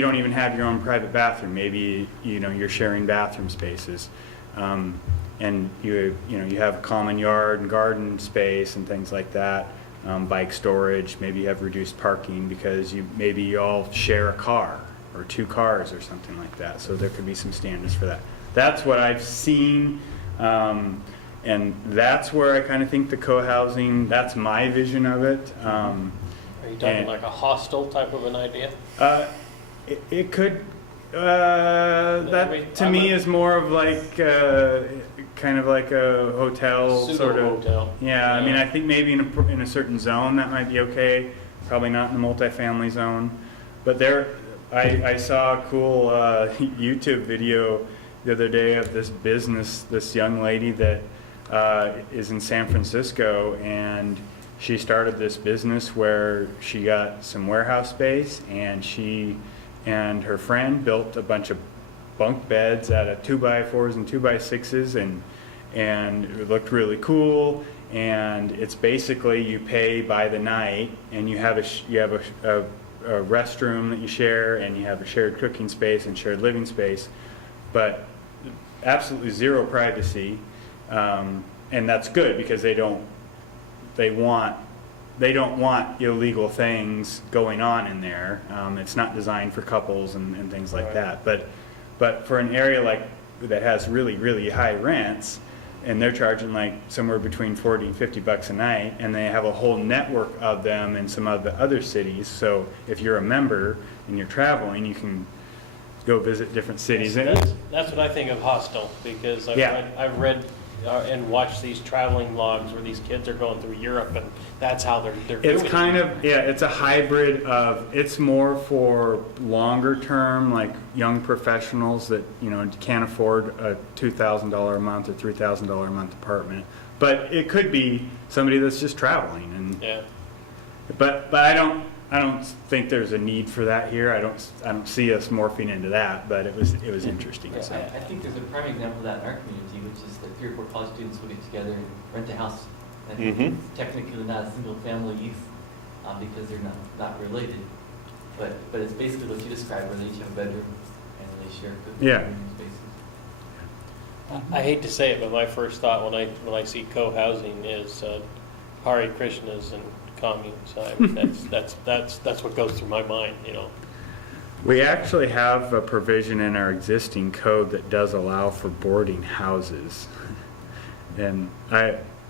don't even have your own private bathroom. Maybe, you're sharing bathroom spaces. And you have a common yard and garden space and things like that. Bike storage, maybe you have reduced parking because maybe you all share a car or 2 cars or something like that. So there could be some standards for that. That's what I've seen, and that's where I kind of think the co-housing, that's my vision of it. Are you talking like a hostel type of an idea? It could, that to me is more of like kind of like a hotel sort of hotel. Yeah, I mean, I think maybe in a certain zone that might be okay. Probably not in a multifamily zone. But I saw a cool YouTube video the other day of this young lady that is in San Francisco, and she started this business where she got some warehouse space, and she and her friend built a bunch of bunk beds out of 2x4s and 2x6s, and it looked really cool. And it's basically you pay by the night, and you have a restroom that you share, and you have a shared cooking space and shared living space, but absolutely zero privacy. And that's good because they don't want illegal things going on in there. It's not designed for couples and things like that. But for an area like that has really, really high rents, and they're charging like somewhere between $40 and $50 a night, and they have a whole network of them in some of the other cities. So if you're a member and you're traveling, you can go visit different cities. That's what I think of hostel, because I've read and watched these traveling logs where these kids are going through Europe, and that's how they're doing it. It's kind of, it's a hybrid of, it's more for longer term, like young professionals that, can't afford a $2,000 a month or $3,000 a month apartment. But it could be somebody that's just traveling. And But I don't think there's a need for that here. I don't see us morphing into that, but it was interesting. Yeah, So. I think there's a prime example of that in our community, which is that 3 or 4 college students will get together and rent a house. And Mhm. technically not a single family use because they're not related. But it's basically what you described, where they each have a bedroom and they share cooking Yeah. spaces. I hate to say it, but my first thought when I see co-housing is Hare Krishnas and communes. That's what goes through my mind, We actually have a provision in our existing code that does allow for boarding houses. And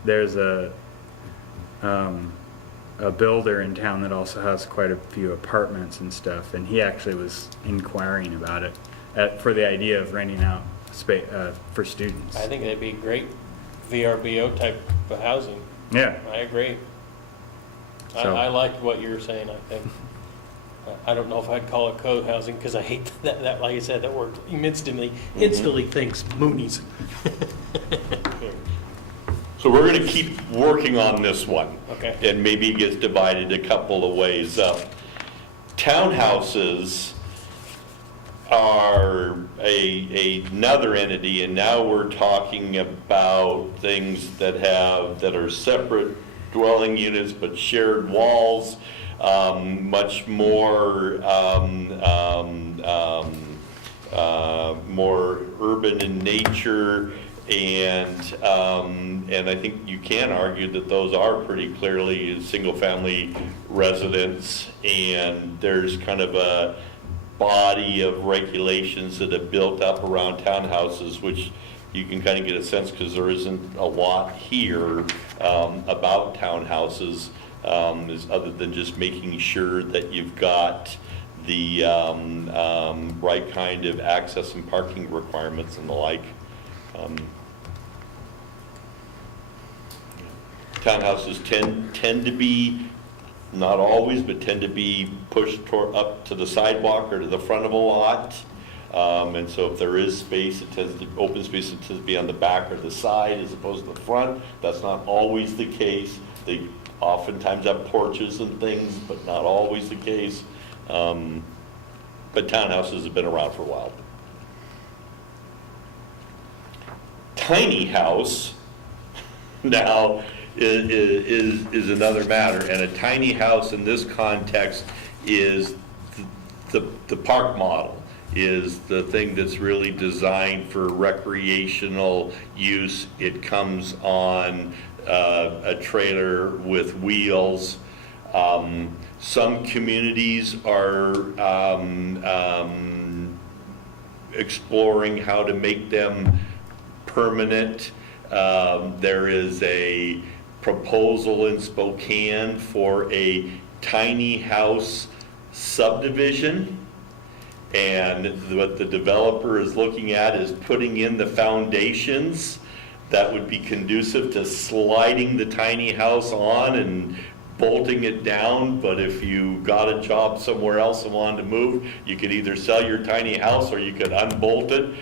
there's a builder in town that also has quite a few apartments and stuff, and he actually was inquiring about it. for the idea of renting out space for students. I think that'd be great VRBO type of housing. Yeah. I agree. So- I liked what you were saying, I think. I don't know if I'd call it co-housing, because I hate that, like I said, that word instantly thinks Moonies. So we're going to keep working on this one. Okay. And maybe it gets divided a couple of ways up. Townhouses are another entity, and now we're talking about things that are separate dwelling units but shared walls, much more more urban in nature, and I think you can argue that those are pretty clearly single-family residents, and there's kind of a body of regulations that have built up around townhouses, which you can kind of get a sense, because there isn't a lot here about townhouses, other than just making sure that you've got the right kind of access and parking requirements and the like. Townhouses tend to be, not always, but tend to be pushed up to the sidewalk or to the front of a lot. And so if there is space, open space, it tends to be on the back or the side as opposed to the front. That's not always the case. They oftentimes have porches and things, but not always the case. But townhouses have been around for a while. Tiny house now is another matter, and a tiny house in this context is the park model, is the thing that's really designed for recreational use. It comes on a trailer with wheels. Some communities are exploring how to make them permanent. There is a proposal in Spokane for a tiny house subdivision, and what the developer is looking at is putting in the foundations that would be conducive to sliding the tiny house on and bolting it down. But if you got a job somewhere else and wanted to move, you could either sell your tiny house or you could unbolt it,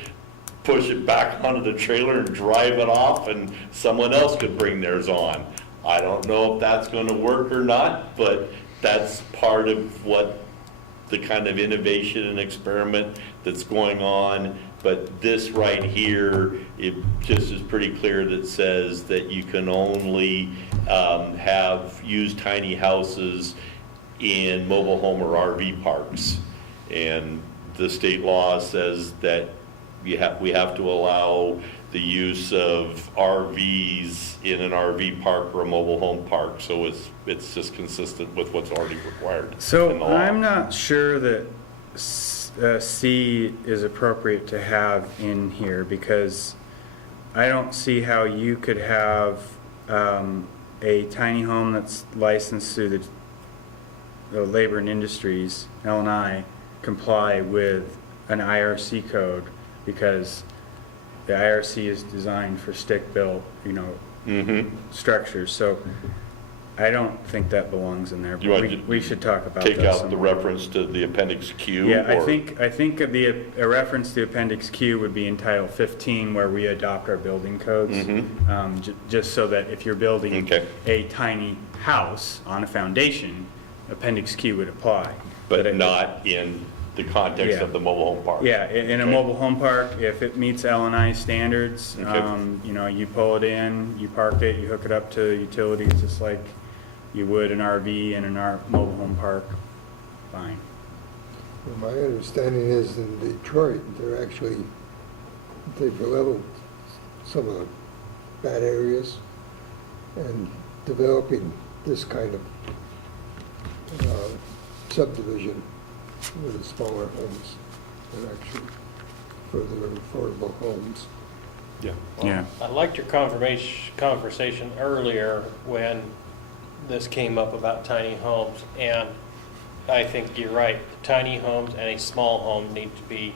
push it back onto the trailer and drive it off, and someone else could bring theirs on. I don't know if that's going to work or not, but that's part of what the kind of innovation and experiment that's going on. But this right here, it just is pretty clear that says that you can only use tiny houses in mobile home or RV parks. And the state law says that we have to allow the use of RVs in an RV park or a mobile home park. So it's just consistent with what's already required in the So law. I'm not sure that C is appropriate to have in here, because I don't see how you could have a tiny home that's licensed through the Labor and Industries, L&I, comply with an IRC code, because the IRC is designed for stick-built, structures. So I don't think that belongs in there. You want But we should talk about Take that out the somewhere. reference to the Appendix Q? Yeah, I or- think a reference to Appendix Q would be in Title 15, where we adopt our building codes. Just so that if you're building Okay. a tiny house on a foundation, Appendix Q would apply. But not in the context Yeah. of the mobile home park? Yeah, in a Okay. mobile home park, if it meets L&I standards, Okay. you pull it in, you park it, you hook it up to utilities, just like you would an RV in an mobile home park, fine. Well, my understanding is in Detroit, they've leveled some of the bad areas and developing this kind of subdivision with the smaller homes and actually further affordable homes. Yeah. Yeah. I liked your conversation earlier when this came up about tiny homes, and I think you're right. Tiny homes and a small home need to be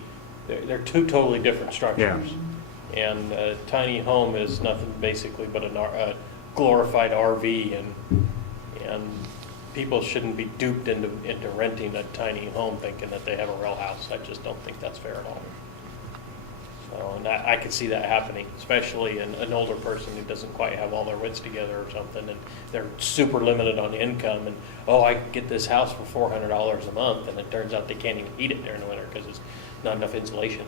they're two totally different structures. And a tiny home is nothing basically but a glorified RV, and people shouldn't be duped into renting a tiny home thinking that they have a real house. I just don't think that's fair at all. So, and I could see that happening, especially in an older person who doesn't quite have all their wits together or something, and they're super limited on income, and, oh, I can get this house for $400 a month, and it turns out they can't even heat it during the winter because it's not enough insulation.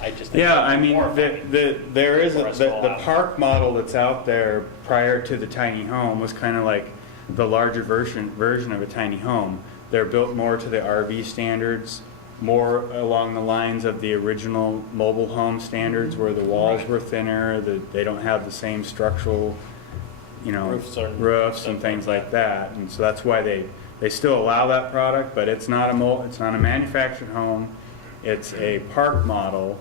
I just think Yeah, that'd I be mean, horrifying there is, for us to the allow. park model that's out there prior to the tiny home was kind of like the larger version of a tiny home. They're built more to the RV standards, more along the lines of the original mobile home standards where the walls were thinner, they don't have the same structural, roofs and things like that. And so that's why they still allow that product, but it's not a manufactured home. It's a park model,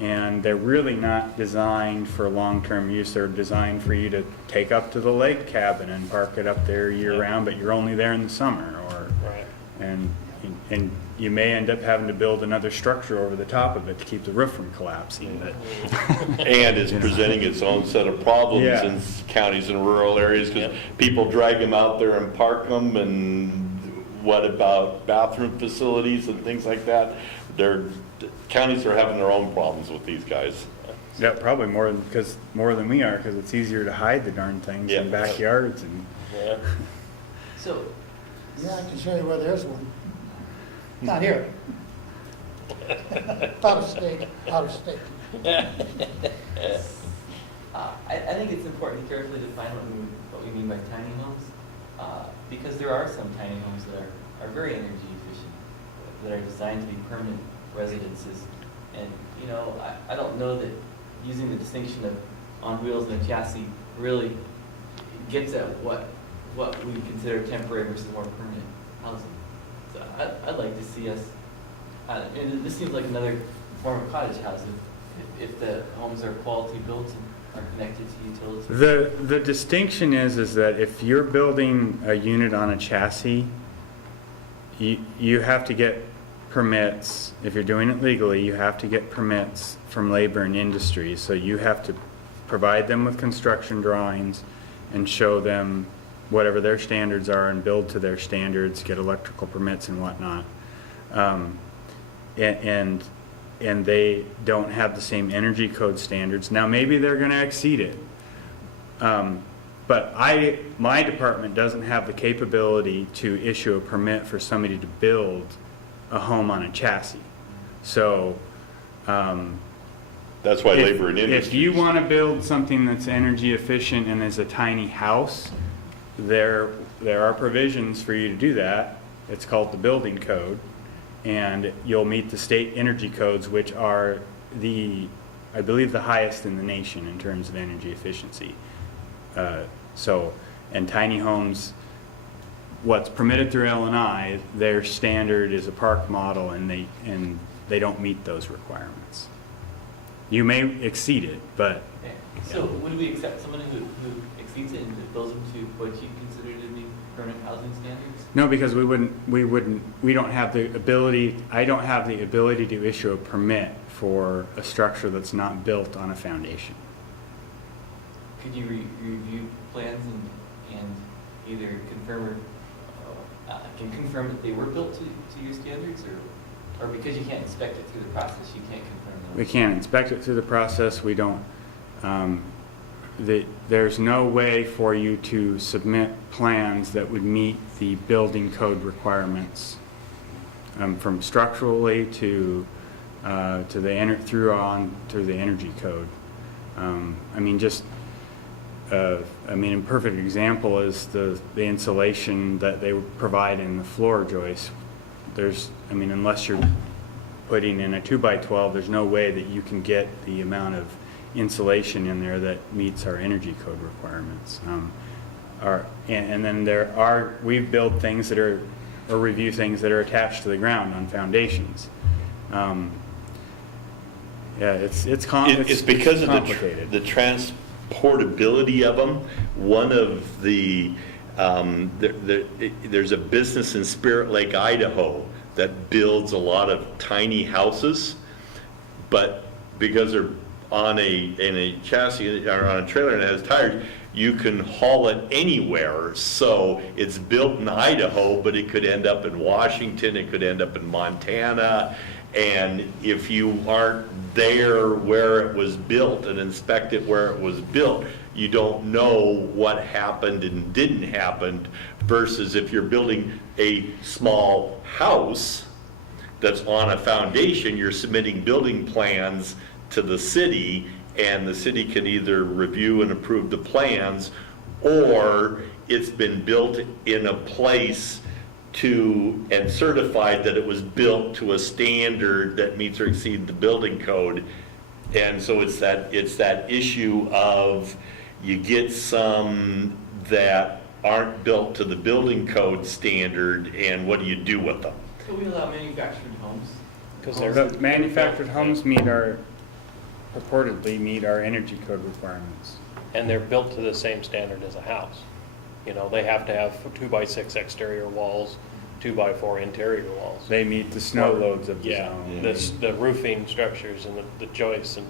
and they're really not designed for long-term use. They're designed for you to take up to the lake cabin and park it up there year-round, but you're only there in the summer. Right. And you may end up having to build another structure over the top of it to keep the roof from collapsing. But And it's presenting its own set of problems Yeah. in counties and rural areas, because people drag them out there and park them, and what about bathroom facilities and things like that? Counties are having their own problems with these guys. yeah, probably more than we are, because it's easier to hide the darn things in Yeah. backyards. And Yeah. So, Yeah, I can show you where there's one. Not here. Out of state. I think it's important to carefully define what we mean by tiny homes, because there are some tiny homes that are very energy efficient, that are designed to be permanent residences. And, I don't know that using the distinction of on wheels and a chassis really gets at what we consider temporary versus more permanent housing. So I'd like to see us, and this seems like another form of cottage house if the homes are quality built and are connected to utilities. the distinction is that if you're building a unit on a chassis, you have to get permits. If you're doing it legally, you have to get permits from labor and industry. So you have to provide them with construction drawings and show them whatever their standards are and build to their standards, get electrical permits and whatnot. And they don't have the same energy code standards. Now, maybe they're going to exceed it. But my department doesn't have the capability to issue a permit for somebody to build a home on a chassis. So, That's why labor and industry. if you want to build something that's energy efficient and is a tiny house, there are provisions for you to do that. It's called the building code, and you'll meet the state energy codes, which are I believe the highest in the nation in terms of energy efficiency. And tiny homes, what's permitted through L&I, their standard is a park model, and they don't meet those requirements. You may exceed it, but Okay. So would we accept someone who exceeds it and builds them to what you consider to be permanent housing standards? no, because we don't have the ability, I don't have the ability to issue a permit for a structure that's not built on a foundation. Could you review plans and either confirm that they were built to your standards, or because you can't inspect it through the process, you can't confirm those? We can't inspect it through the process, we don't, there's no way for you to submit plans that would meet the building code requirements, from structurally to the energy code. A perfect example is the insulation that they provide in the floor joists. Unless you're putting in a 2x12, there's no way that you can get the amount of insulation in there that meets our energy code requirements. And then we build things that are, or review things that are attached to the ground on foundations. It's because of complicated. the transportability of them. One of there's a business in Spirit Lake, Idaho, that builds a lot of tiny houses, but because they're in a chassis or on a trailer and it has tires, you can haul it anywhere. So it's built in Idaho, but it could end up in Washington, it could end up in Montana. And if you aren't there where it was built and inspect it where it was built, you don't know what happened and didn't happen, versus if you're building a small house that's on a foundation, you're submitting building plans to the city, and the city can either review and approve the plans, or it's been built in a place and certified that it was built to a standard that meets or exceeds the building code. And so it's that issue of, you get some that aren't built to the building code standard, and what do you do with them? So we allow manufactured homes? Because The manufactured homes purportedly meet our energy code requirements. and they're built to the same standard as a house. You know, they have to have 2x6 exterior walls, 2x4 interior walls. They meet the snow loads of the Yeah, zone. the roofing structures and the joists and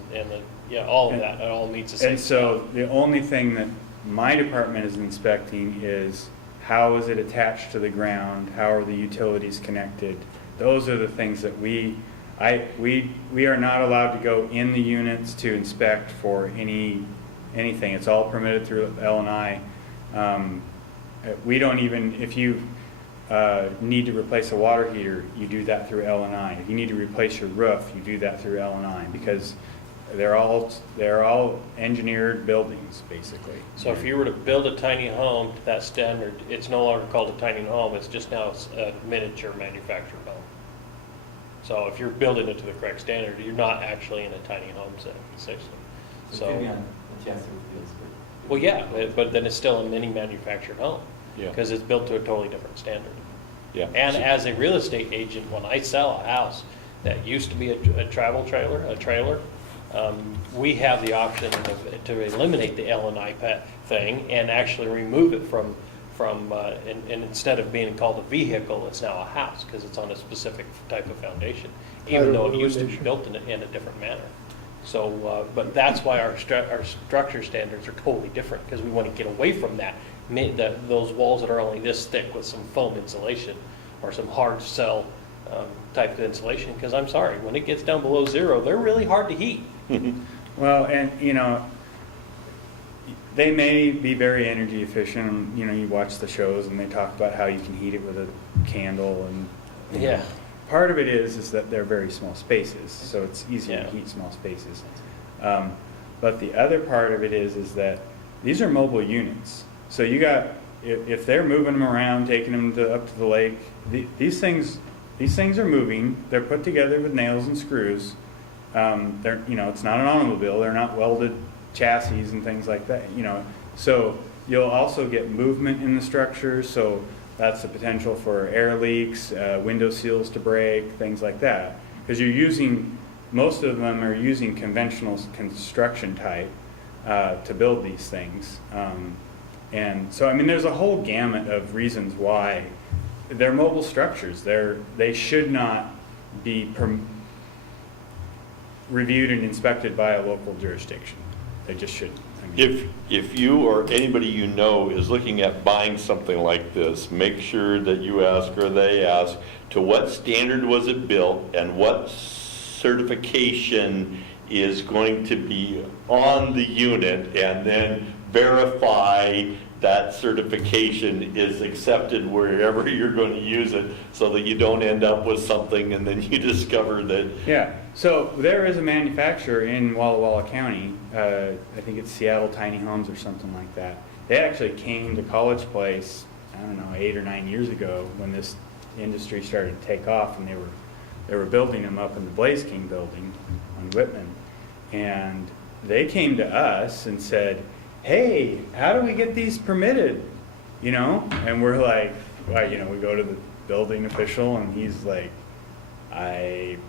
all of that, it all meets the same. And so the only thing that my department is inspecting is, how is it attached to the ground? How are the utilities connected? Those are the things that we are not allowed to go in the units to inspect for anything. It's all permitted through L&I. We don't even, if you need to replace a water heater, you do that through L&I. If you need to replace your roof, you do that through L&I, because they're all engineered buildings, basically. So if you were to build a tiny home to that standard, it's no longer called a tiny home, it's just now a miniature manufactured home. So if you're building it to the correct standard, you're not actually in a tiny home section. So it could be on the chassis wheels, but. Well, yeah, but then it's still a mini manufactured home. Yeah. Because it's built to a totally different standard. Yeah. And as a real estate agent, when I sell a house that used to be a travel trailer, we have the option to eliminate the L&I thing and actually remove it from and instead of being called a vehicle, it's now a house, because it's on a specific type of foundation, even though it used to be built in a different manner. So, but that's why our structure standards are totally different, because we want to get away from that. Those walls that are only this thick with some foam insulation or some hard cell type of insulation, because I'm sorry, when it gets down below zero, they're really hard to heat. Well, and they may be very energy efficient. And, you watch the shows and they talk about how you can heat it with a candle, and Yeah. part of it is that they're very small spaces, so it's easier Yeah. to heat small spaces. But the other part of it is that these are mobile units. So you got, if they're moving them around, taking them up to the lake, these things are moving. They're put together with nails and screws. They're, it's not an automobile. They're not welded chassis and things like that. So you'll also get movement in the structure. So that's the potential for air leaks, window seals to break, things like that. Because most of them are using conventional construction type to build these things. And so, there's a whole gamut of reasons why they're mobile structures. They should not be reviewed and inspected by a local jurisdiction. They just shouldn't. If you or anybody you know is looking at buying something like this, make sure that you ask, or they ask, to what standard was it built and what certification is going to be on the unit, and then verify that certification is accepted wherever you're going to use it, so that you don't end up with something and then you discover that. Yeah, so there is a manufacturer in Walla Walla County, I think it's Seattle Tiny Homes or something like that. They actually came to College Place, 8 or 9 years ago, when this industry started to take off, and they were building them up in the Blaze King building on Whitman. And they came to us and said, hey, how do we get these permitted? And we're like, well, we go to the building official, and he's like,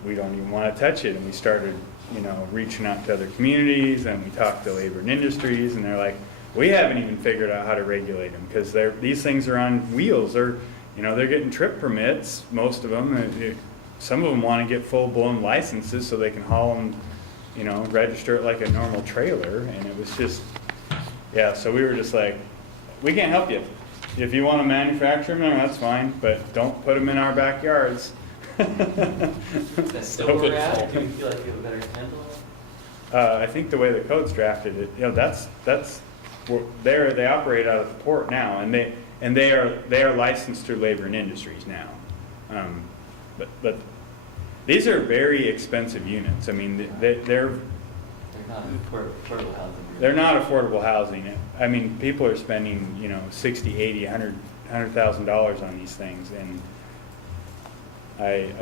we don't even want to touch it. And we started, reaching out to other communities, and we talked to Labor and Industries, and they're like, we haven't even figured out how to regulate them, because these things are on wheels. They're getting trip permits, most of them. some of them want to get full-blown licenses so they can haul them, you know, register it like a normal trailer, and it was just, yeah, so we were just like, we can't help you. If you want to manufacture them, that's fine, but don't put them in our backyards. That's still where we're at? Do you feel like you have a better handle on it? I think the way the code's drafted it, you know, that's, they operate out of the port now, and they are licensed through Labor and Industries now. But these are very expensive units. I mean, they're They're not affordable housing. they're not affordable housing. I mean, people are spending, you know, $60, $80, $100,000 on these things, and I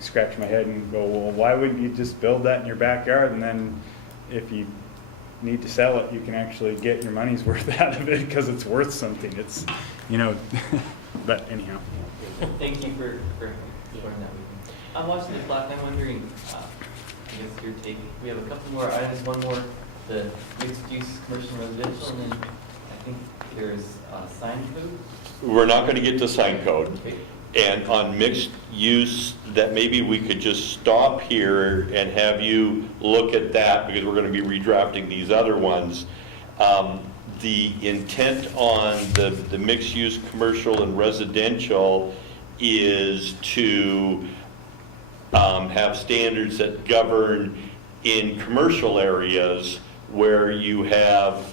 scratch my head and go, well, why wouldn't you just build that in your backyard, and then if you need to sell it, you can actually get your money's worth out of it because it's worth something. It's, you know, but anyhow. Thank you for exploring that with me. I'm watching the clock, I'm wondering, I guess your take, we have a couple more items, one more, the mixed-use commercial and residential, and then I think there's sign code. We're not going to get to sign code. Okay. And on mixed use, that maybe we could just stop here and have you look at that, because we're going to be redrafting these other ones. The intent on the mixed use commercial and residential is to have standards that govern in commercial areas where you have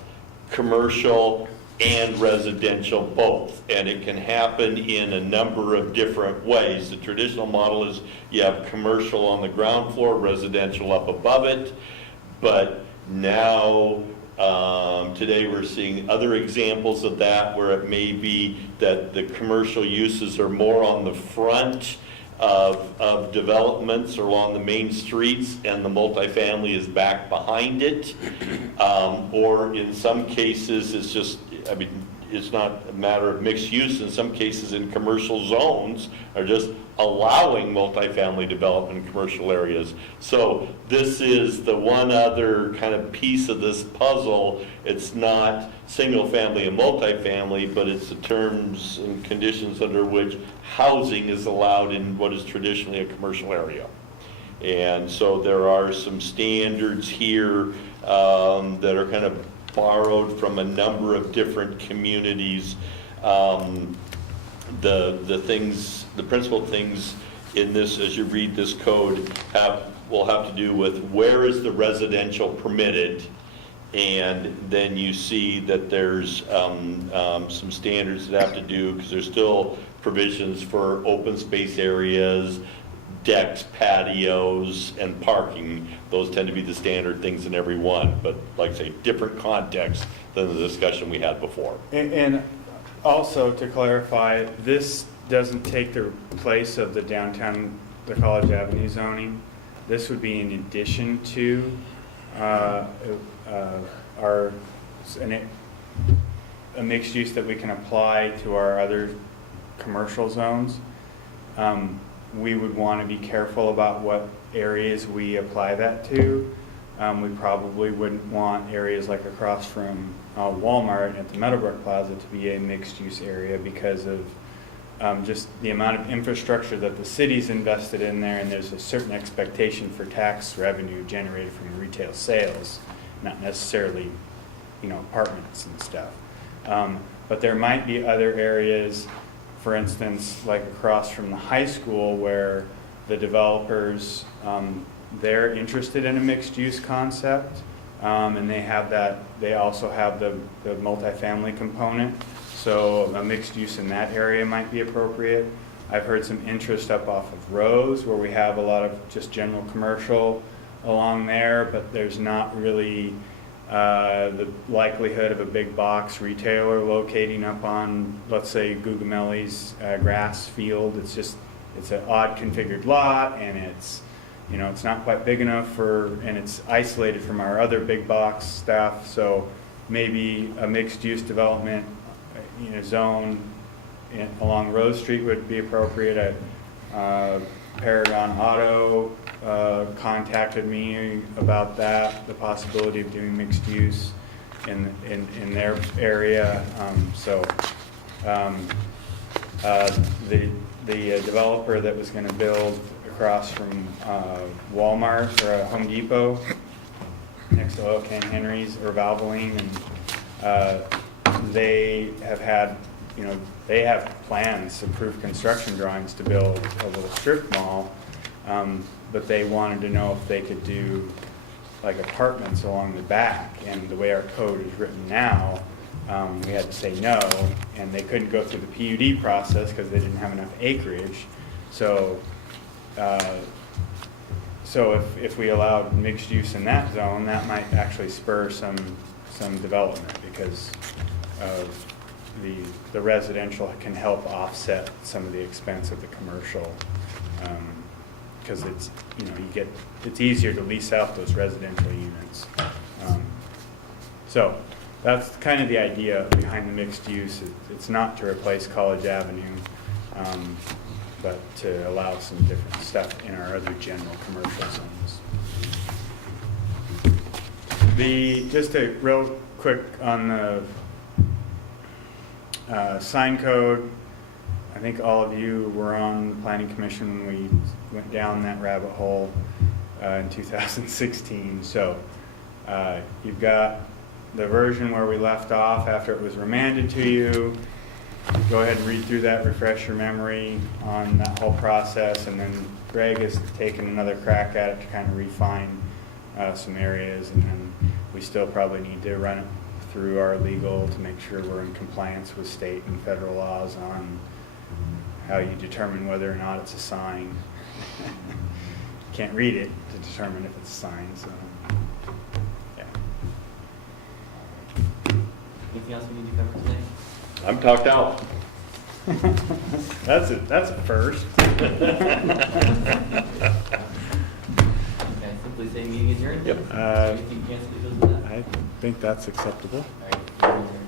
commercial and residential both, and it can happen in a number of different ways. The traditional model is you have commercial on the ground floor, residential up above it, but now today we're seeing other examples of that where it may be that the commercial uses are more on the front of developments or along the main streets, and the multifamily is back behind it. Or in some cases, it's just, I mean, it's not a matter of mixed use. In some cases, in commercial zones, are just allowing multifamily development in commercial areas. So this is the one other kind of piece of this puzzle. It's not single family and multifamily, but it's the terms and conditions under which housing is allowed in what is traditionally a commercial area. And so there are some standards here that are kind of borrowed from a number of different communities. The principal things in this, as you read this code, will have to do with where is the residential permitted, and then you see that there's some standards that have to do, because there's still provisions for open space areas, decks, patios, and parking. Those tend to be the standard things in every one, but like I say, different context than the discussion we had before. And also to clarify, this doesn't take the place of the downtown, the College Avenue zoning. This would be in addition to a mixed use that we can apply to our other commercial zones. We would want to be careful about what areas we apply that to. We probably wouldn't want areas like across from Walmart at the Meadowbrook Plaza to be a mixed-use area because of just the amount of infrastructure that the city's invested in there, and there's a certain expectation for tax revenue generated from retail sales, not necessarily, you know, apartments and stuff. But there might be other areas, for instance, like across from the high school, where the developers, they're interested in a mixed-use concept, and they also have the multifamily component, so a mixed use in that area might be appropriate. I've heard some interest up off of Rose, where we have a lot of just general commercial along there, but there's not really the likelihood of a big box retailer locating up on, let's say, Gugamelli's grass field. It's an odd configured lot, and it's not quite big enough and it's isolated from our other big box stuff. So maybe a mixed use development, zone along Rose Street would be appropriate. Paragon Auto contacted me about that, the possibility of doing mixed use in their area. the developer that was gonna build across from Walmart or Home Depot, next to Oil Can Henry's or Valvoline, and they have had, you know, they have plans, approved construction drawings to build a little strip mall, but they wanted to know if they could do like apartments along the back, and the way our code is written now, we had to say no, and they couldn't go through the PUD process because they didn't have enough acreage. So, if we allowed mixed use in that zone, that might actually spur some development, because of the residential can help offset some of the expense of the commercial. Because it's, you know, it's easier to lease out those residential units. So that's kind of the idea behind the mixed use. It's not to replace College Avenue, but to allow some different stuff in our other general commercial zones. Just a real quick on the sign code. I think all of you were on the planning commission when we went down that rabbit hole in 2016. So you've got the version where we left off after it was remanded to you. Go ahead and read through that, refresh your memory on that whole process, and then Greg has taken another crack at it to kind of refine some areas, and then we still probably need to run it through our legal to make sure we're in compliance with state and federal laws on how you determine whether or not it's a sign. Can't read it to determine if it's a sign, so yeah. Anything else we need to cover today? I'm talked out. That's a first. Okay, simply say meeting adjourned? Yep. Is there anything you can't say to that? I think that's acceptable. All right, meeting adjourned.